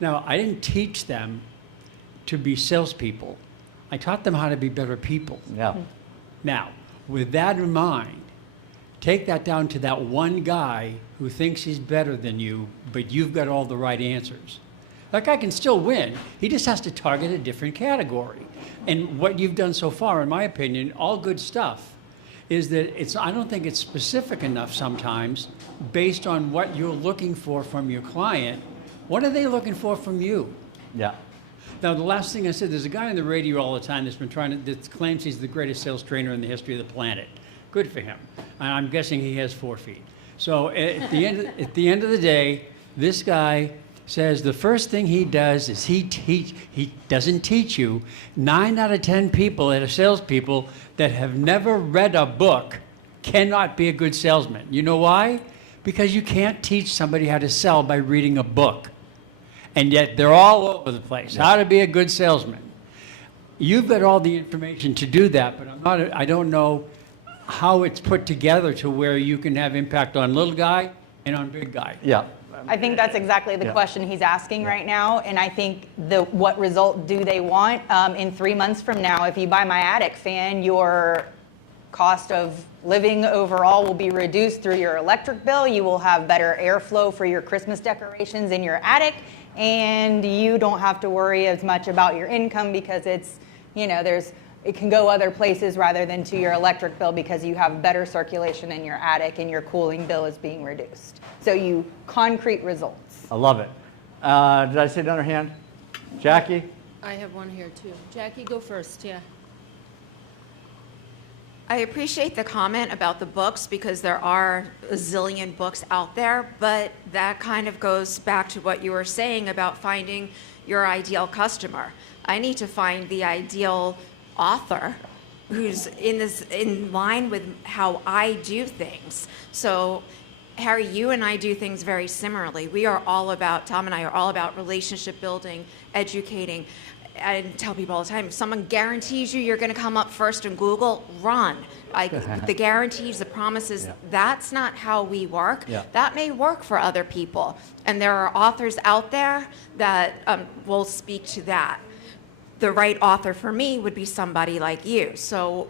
Now, I didn't teach them to be salespeople. I taught them how to be better people. Yeah. Now, with that in mind, take that down to that one guy who thinks he's better than you, but you've got all the right answers. That guy can still win. He just has to target a different category. And what you've done so far, in my opinion, all good stuff, is that I don't think it's specific enough sometimes based on what you're looking for from your client. What are they looking for from you? Yeah. Now, the last thing I said, there's a guy on the radio all the time that claims he's the greatest sales trainer in the history of the planet. Good for him. And I'm guessing he has 4 feet. So at the end of the day, this guy says the first thing he does is he doesn't teach you. 9 out of 10 people that are salespeople that have never read a book cannot be a good salesman. You know why? Because you can't teach somebody how to sell by reading a book. And yet they're all over the place. How to be a good salesman. You've got all the information to do that, but I don't know how it's put together to where you can have impact on little guy and on big guy. Yeah. I think that's exactly the question he's asking right now, and I think what result do they want? In 3 months from now, if you buy my attic fan, your cost of living overall will be reduced through your electric bill. You will have better airflow for your Christmas decorations in your attic, and you don't have to worry as much about your income because it's, it can go other places rather than to your electric bill because you have better circulation in your attic and your cooling bill is being reduced. So concrete results. I love it. Did I see another hand? Jackie? I have one here too. Jackie, go first, yeah. I appreciate the comment about the books because there are a zillion books out there, but that kind of goes back to what you were saying about finding your ideal customer. I need to find the ideal author who's in line with how I do things. So Harry, you and I do things very similarly. Tom and I are all about relationship building, educating. I tell people all the time, if someone guarantees you're going to come up first in Google, run. The guarantees, the promises, that's not how we work. Yeah. That may work for other people. And there are authors out there that will speak to that. The right author for me would be somebody like you. So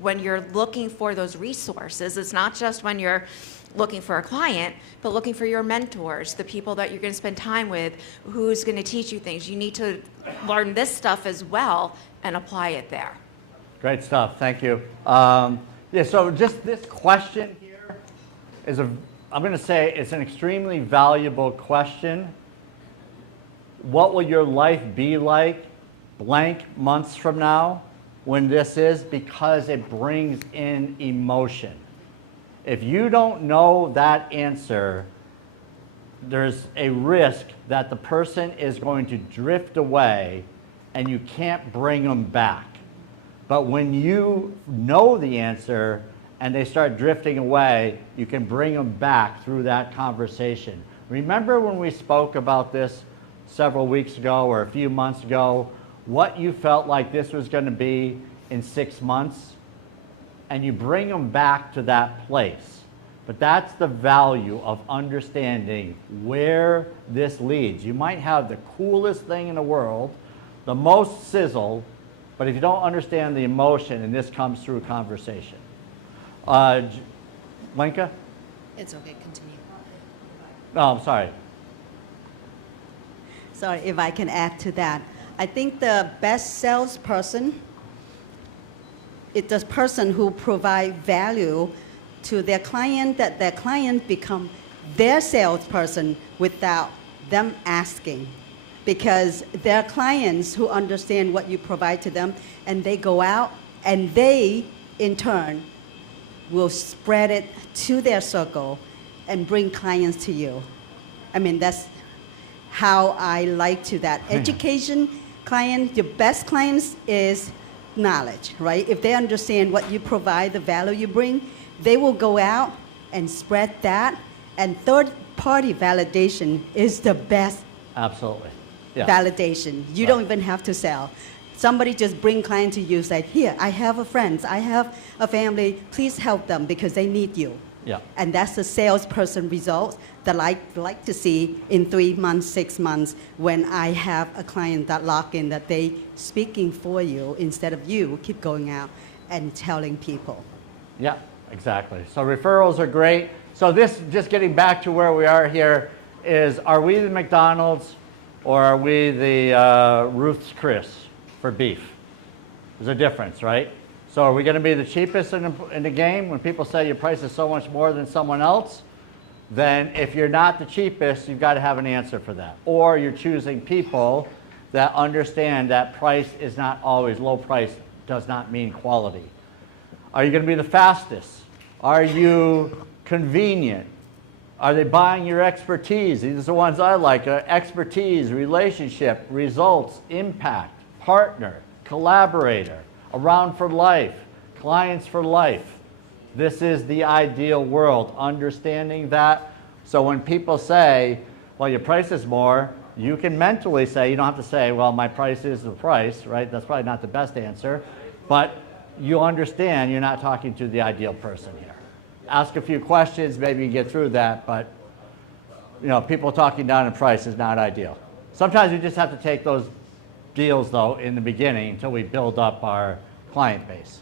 when you're looking for those resources, it's not just when you're looking for a client, but looking for your mentors, the people that you're going to spend time with, who's going to teach you things. You need to learn this stuff as well and apply it there. Great stuff. Thank you. So just this question here is I'm going to say it's an extremely valuable question. What will your life be like blank months from now when this is? Because it brings in emotion. If you don't know that answer, there's a risk that the person is going to drift away and you can't bring them back. But when you know the answer and they start drifting away, you can bring them back through that conversation. Remember when we spoke about this several weeks ago or a few months ago, what you felt like this was going to be in 6 months? And you bring them back to that place. But that's the value of understanding where this leads. You might have the coolest thing in the world, the most sizzle, but if you don't understand the emotion, and this comes through conversation. Lenka? It's okay, continue. No, I'm sorry. Sorry, if I can add to that. I think the best salesperson is the person who provides value to their client, that their client become their salesperson without them asking. Because there are clients who understand what you provide to them, and they go out and they, in turn, will spread it to their circle and bring clients to you. I mean, that's how I like to that. Education client, your best clients is knowledge, right? If they understand what you provide, the value you bring, they will go out and spread that. And third-party validation is the best Absolutely. Yeah. validation. You don't even have to sell. Somebody just bring client to you, say, here, I have a friend, I have a family, please help them because they need you. Yeah. And that's the salesperson result that I like to see in 3 months, 6 months, when I have a client that lock in, that they speaking for you instead of you keep going out and telling people. Yeah, exactly. So referrals are great. So this, just getting back to where we are here, is are we the McDonald's or are we the Ruth's Chris for beef? There's a difference, right? So are we going to be the cheapest in the game when people say your price is so much more than someone else? Then if you're not the cheapest, you've got to have an answer for that. Or you're choosing people that understand that price is not always, low price does not mean quality. Are you going to be the fastest? Are you convenient? Are they buying your expertise? These are the ones I like. Expertise, relationship, results, impact, partner, collaborator, around for life, clients for life. This is the ideal world, understanding that. So when people say, well, your price is more, you can mentally say, you don't have to say, well, my price is the price, right? That's probably not the best answer. But you understand you're not talking to the ideal person here. Ask a few questions, maybe you get through that, but people talking down in price is not ideal. Sometimes we just have to take those deals, though, in the beginning until we build up our client base.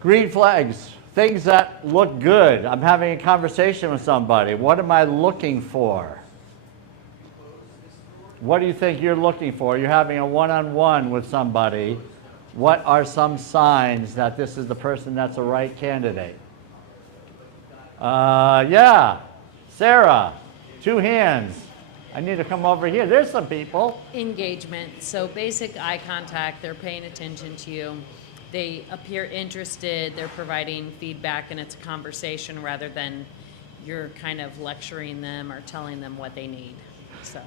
Green flags, things that look good. I'm having a conversation with somebody. What am I looking for? What do you think you're looking for? You're having a one-on-one with somebody. What are some signs that this is the person that's a right candidate? Yeah, Sarah, 2 hands. I need to come over here. There's some people. Engagement. So basic eye contact. They're paying attention to you. They appear interested. They're providing feedback, and it's a conversation rather than you're kind of lecturing them or telling them what they need.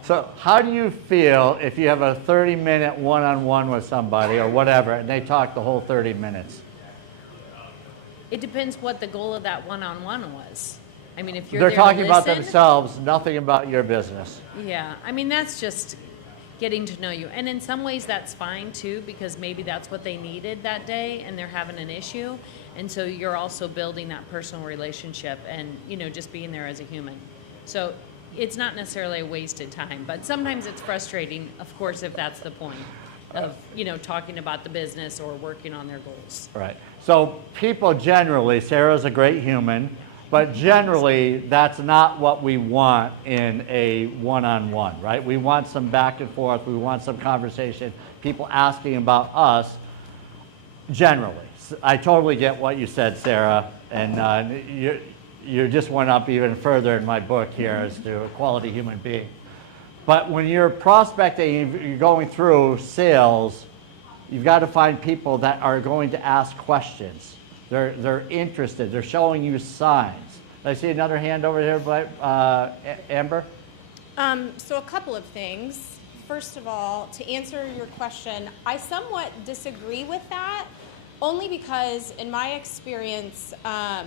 So how do you feel if you have a 30-minute one-on-one with somebody or whatever, and they talk the whole 30 minutes? It depends what the goal of that one-on-one was. I mean, if you're They're there to talking about listen, themselves, nothing about your business. yeah, I mean, that's just getting to know you. And in some ways that's fine too, because maybe that's what they needed that day and they're having an issue. And so you're also building that personal relationship and, just being there as a human. So it's not necessarily a wasted time, but sometimes it's frustrating, of course, if that's the point of, talking about the business or working on their goals. Right. So people generally, Sarah's a great human, but generally that's not what we want in a one-on-one, right? We want some back and forth. We want some conversation, people asking about us generally. I totally get what you said, Sarah, and you just went up even further in my book here as to a quality human being. But when you're prospecting, you're going through sales, you've got to find people that are going to ask questions. They're interested. They're showing you signs. I see another hand over here by Amber. So a couple of things. First of all, to answer your question, I somewhat disagree with that, only because in my experience, a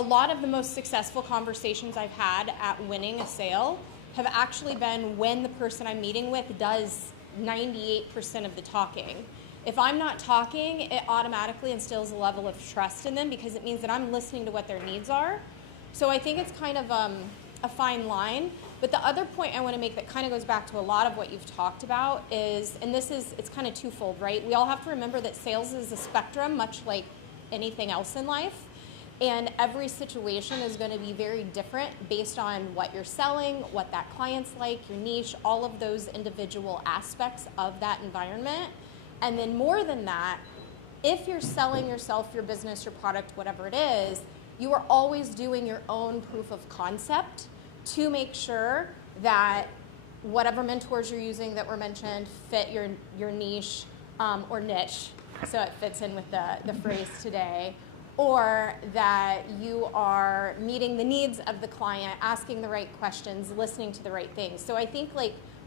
lot of the most successful conversations I've had at winning a sale have actually been when the person I'm meeting with does 98% of the talking. If I'm not talking, it automatically instills a level of trust in them because it means that I'm listening to what their needs are. So I think it's kind of a fine line. But the other point I want to make that kind of goes back to a lot of what you've talked about is, and it's kind of twofold, right? We all have to remember that sales is a spectrum, much like anything else in life. And every situation is going to be very different based on what you're selling, what that client's like, your niche, all of those individual aspects of that environment. And then more than that, if you're selling yourself, your business, your product, whatever it is, you are always doing your own proof of concept to make sure that whatever mentors you're using that were mentioned fit your niche or niche, so it fits in with the phrase today, or that you are meeting the needs of the client, asking the right questions, listening to the right things. So I think,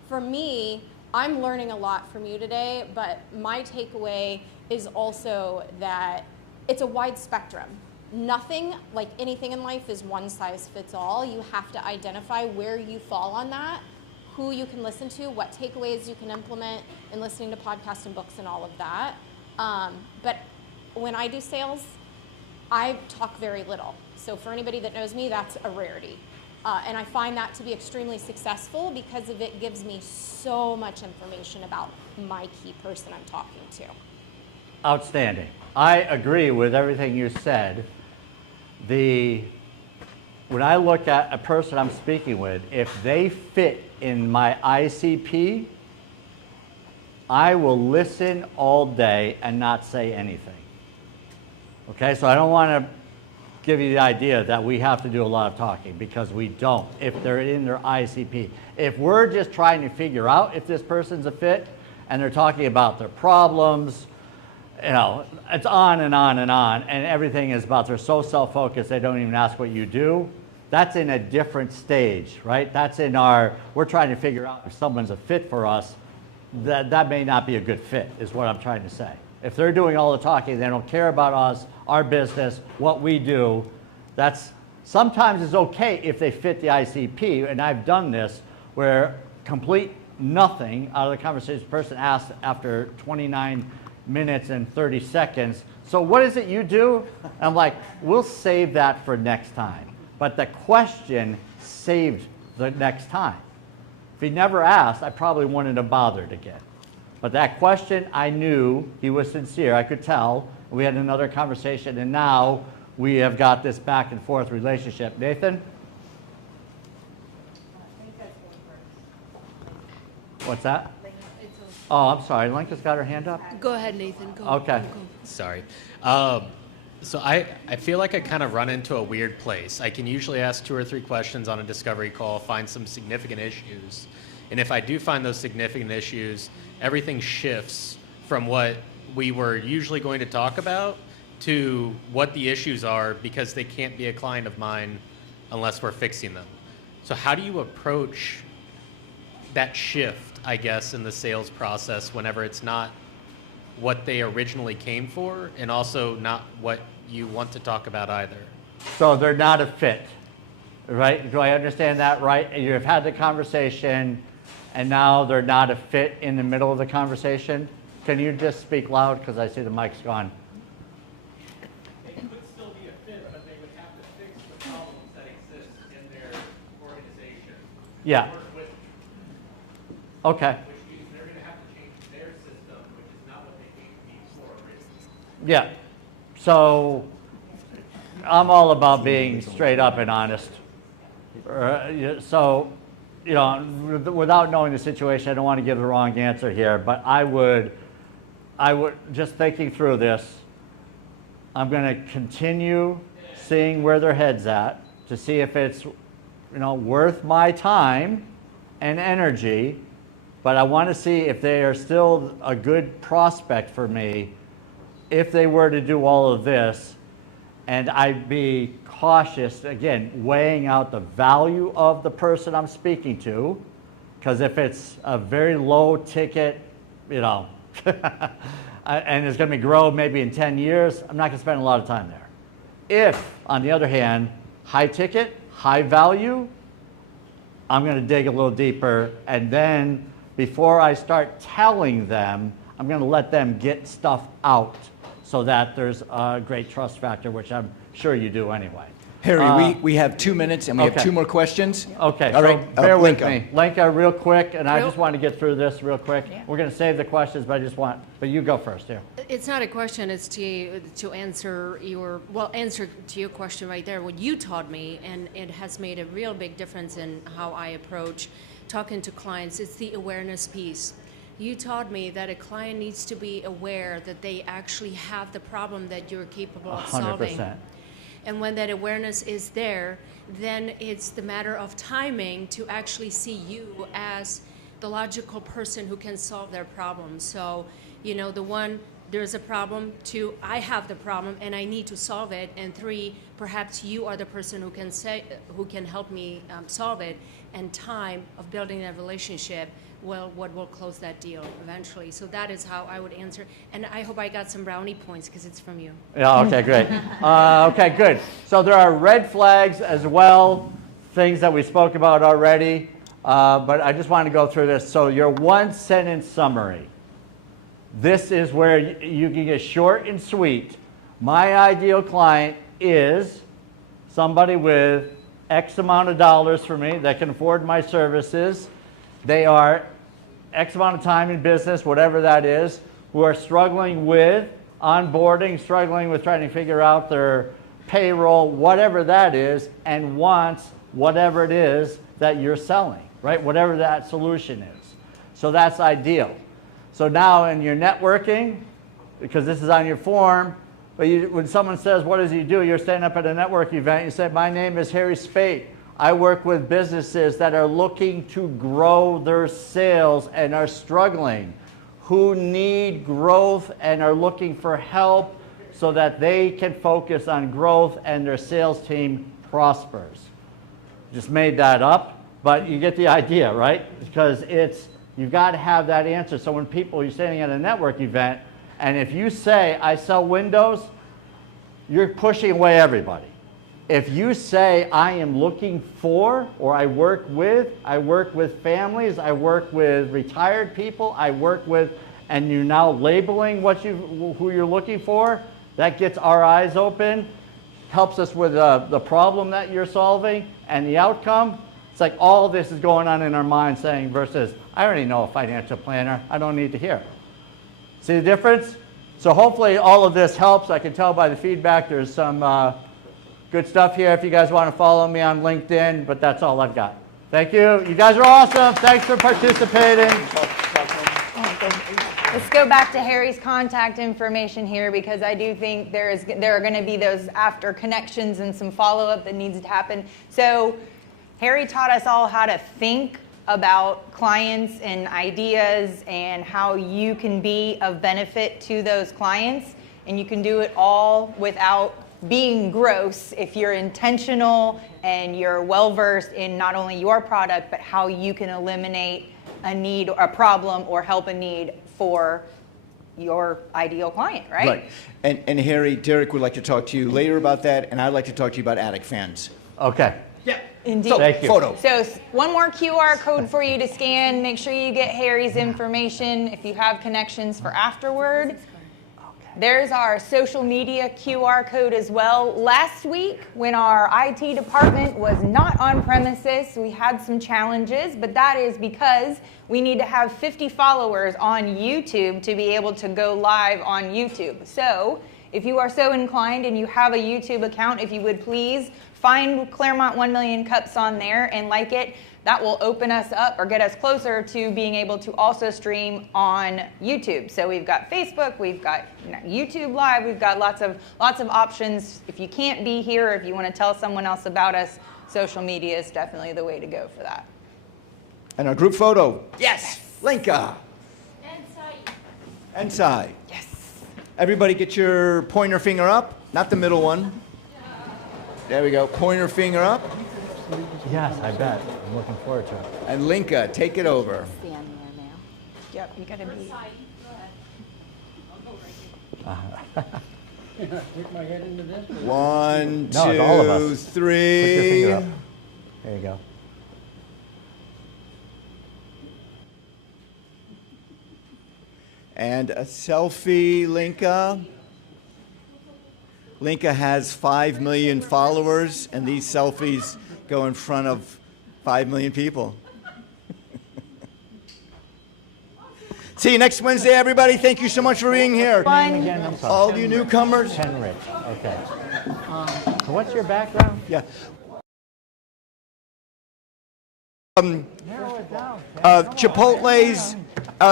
for me, I'm learning a lot from you today, but my takeaway is also that it's a wide spectrum. Nothing, like anything in life, is one size fits all. You have to identify where you fall on that, who you can listen to, what takeaways you can implement in listening to podcasts and books and all of that. But when I do sales, I talk very little. So for anybody that knows me, that's a rarity. And I find that to be extremely successful because of it gives me so much information about my key person I'm talking to. Outstanding. I agree with everything you said. When I look at a person I'm speaking with, if they fit in my ICP, I will listen all day and not say anything. Okay, so I don't want to give you the idea that we have to do a lot of talking, because we don't if they're in their ICP. If we're just trying to figure out if this person's a fit and they're talking about their problems, it's on and on and on, and everything is about they're so self-focused they don't even ask what you do, That's in a different stage, right? That's in our, we're trying to figure out if someone's a fit for us. That may not be a good fit, is what I'm trying to say. If they're doing all the talking, they don't care about us, our business, what we do, that's sometimes it's okay if they fit the ICP, and I've done this where complete nothing out of the conversation. The person asked after 29 minutes and 30 seconds, so what is it you do? I'm like, we'll save that for next time. But the question saved the next time. If he never asked, I probably wouldn't have bothered again. But that question, I knew he was sincere. I could tell. We had another conversation, and now we have got this back and forth relationship. Nathan? What's that? Oh, I'm sorry. Lenka's got her hand up? Go ahead, Nathan. Go. Okay. Go. Sorry. So I feel like I kind of run into a weird place. I can usually ask 2 or 3 questions on a discovery call, find some significant issues. And if I do find those significant issues, everything shifts from what we were usually going to talk about to what the issues are, because they can't be a client of mine unless we're fixing them. So how do you approach that shift, I guess, in the sales process whenever it's not what they originally came for, and also not what you want to talk about either? So they're not a fit, right? Do I understand that right? You've had the conversation, and now they're not a fit in the middle of the conversation? Can you just speak loud, because I see the mic's gone? It could still be a fit, but they would have to fix the problems that exist in their organization. Yeah. Work with, Okay. which means they're going to have to change their system, which is not what they came to me for originally. Yeah. So I'm all about being straight up and honest. So, you know, without knowing the situation, I don't want to give the wrong answer here, but I would, just thinking through this, I'm going to continue seeing where their head's at to see if it's, you know, worth my time and energy, but I want to see if they are still a good prospect for me if they were to do all of this. And I'd be cautious, again, weighing out the value of the person I'm speaking to, because if it's a very low ticket, you know, and it's going to grow maybe in 10 years, I'm not going to spend a lot of time there. If, on the other hand, high ticket, high value, I'm going to dig a little deeper, and then before I start telling them, I'm going to let them get stuff out so that there's a great trust factor, which I'm sure you do anyway. Harry, we have 2 minutes, and we have okay. 2 more questions. Okay, All so right, bear with Lenka. me. Lenka, real quick, and I just want to get through this real quick. Yeah. We're going to save the questions, but but you go first here. It's not a question, it's to answer to your question right there. What you taught me, and it has made a real big difference in how I approach talking to clients, it's the awareness piece. You taught me that a client needs to be aware that they actually have the problem that you're capable of 100%. solving. And when that awareness is there, then it's the matter of timing to actually see you as the logical person who can solve their problem. So, you know, there's a problem. 2, I have the problem and I need to solve it. And 3, perhaps you are the person who can help me solve it. And time of building that relationship what will close that deal eventually. So that is how I would answer. And I hope I got some brownie points because it's from you. Yeah, okay, great. Okay, good. So there are red flags as well, things that we spoke about already, but I just want to go through this. So your 1-sentence summary. This is where you can get short and sweet. My ideal client is somebody with X amount of dollars for me that can afford my services. They are X amount of time in business, whatever that is, who are struggling with onboarding, struggling with trying to figure out their payroll, whatever that is, and wants whatever it is that you're selling, right? Whatever that solution is. So that's ideal. So now in your networking, because this is on your form, but when someone says, what does he do? You're standing up at a network event, you say, my name is Harry Spate. I work with businesses that are looking to grow their sales and are struggling, who need growth and are looking for help so that they can focus on growth and their sales team prospers. just made that up, but you get the idea, right? Because you've got to have that answer. So when you're standing at a network event, and if you say, I sell windows, you're pushing away everybody. If you say, I am looking for, or I work with families, I work with retired people, and you're now labeling who you're looking for, that gets our eyes open, helps us with the problem that you're solving and the outcome. It's like all of this is going on in our mind saying versus, I already know a financial planner, I don't need to hear. See the difference? So hopefully all of this helps. I can tell by the feedback there's some good stuff here if you guys want to follow me on LinkedIn, but that's all I've got. Thank you. You guys are awesome. Thanks for participating. Let's go back to Harry's contact information here, because I do think there are going to be those after connections and some follow-up that needs to happen. So Harry taught us all how to think about clients and ideas and how you can be of benefit to those clients, and you can do it all without being gross if you're intentional and you're well-versed in not only your product, but how you can eliminate a need or a problem or help a need for your ideal client, right? Right. And Harry, Derek would like to talk to you later about that, and I'd like to talk to you about Attic fans. Okay. Yeah. Indeed. So, Thank you. Photo. So one more QR code for you to scan. Make sure you get Harry's information if you have connections for afterward. There's our social media QR code as well. Last week, when our IT department was not on premises, we had some challenges, but that is because we need to have 50 followers on YouTube to be able to go live on YouTube. So if you are so inclined and you have a YouTube account, if you would please find Clermont 1 Million Cups on there and like it. That will open us up or get us closer to being able to also stream on YouTube. So we've got Facebook, we've got YouTube Live, we've got lots of options. If you can't be here, if you want to tell someone else about us, social media is definitely the way to go for that. And our group photo. Yes. Linka. And Sai. Yes. Everybody get your pointer finger up, not the middle one. There we go. Pointer finger up. Yes, I bet. I'm looking forward to it. And Linka, take it over. Stand there now. Yep, you gotta be. Stick my head into this? 1, No, it's all of 2, us. 3. Put your finger up. There you go. And a selfie, Linka. Linka has 5 million followers, and these selfies go in front of 5 million people. See you next Wednesday, everybody. Thank you so much for being here. Again, I'm sorry. All you newcomers. Ken Rich. Okay. So what's your background? Yeah. Narrow it down. Chipotle's,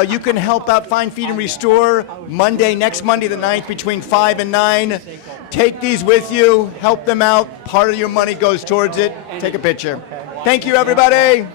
you can help out Find, Feed, and Restore next Monday the 9th between 5 and 9. Take these with you, help them out. Part of your money goes towards it. Take a picture. Thank you, everybody.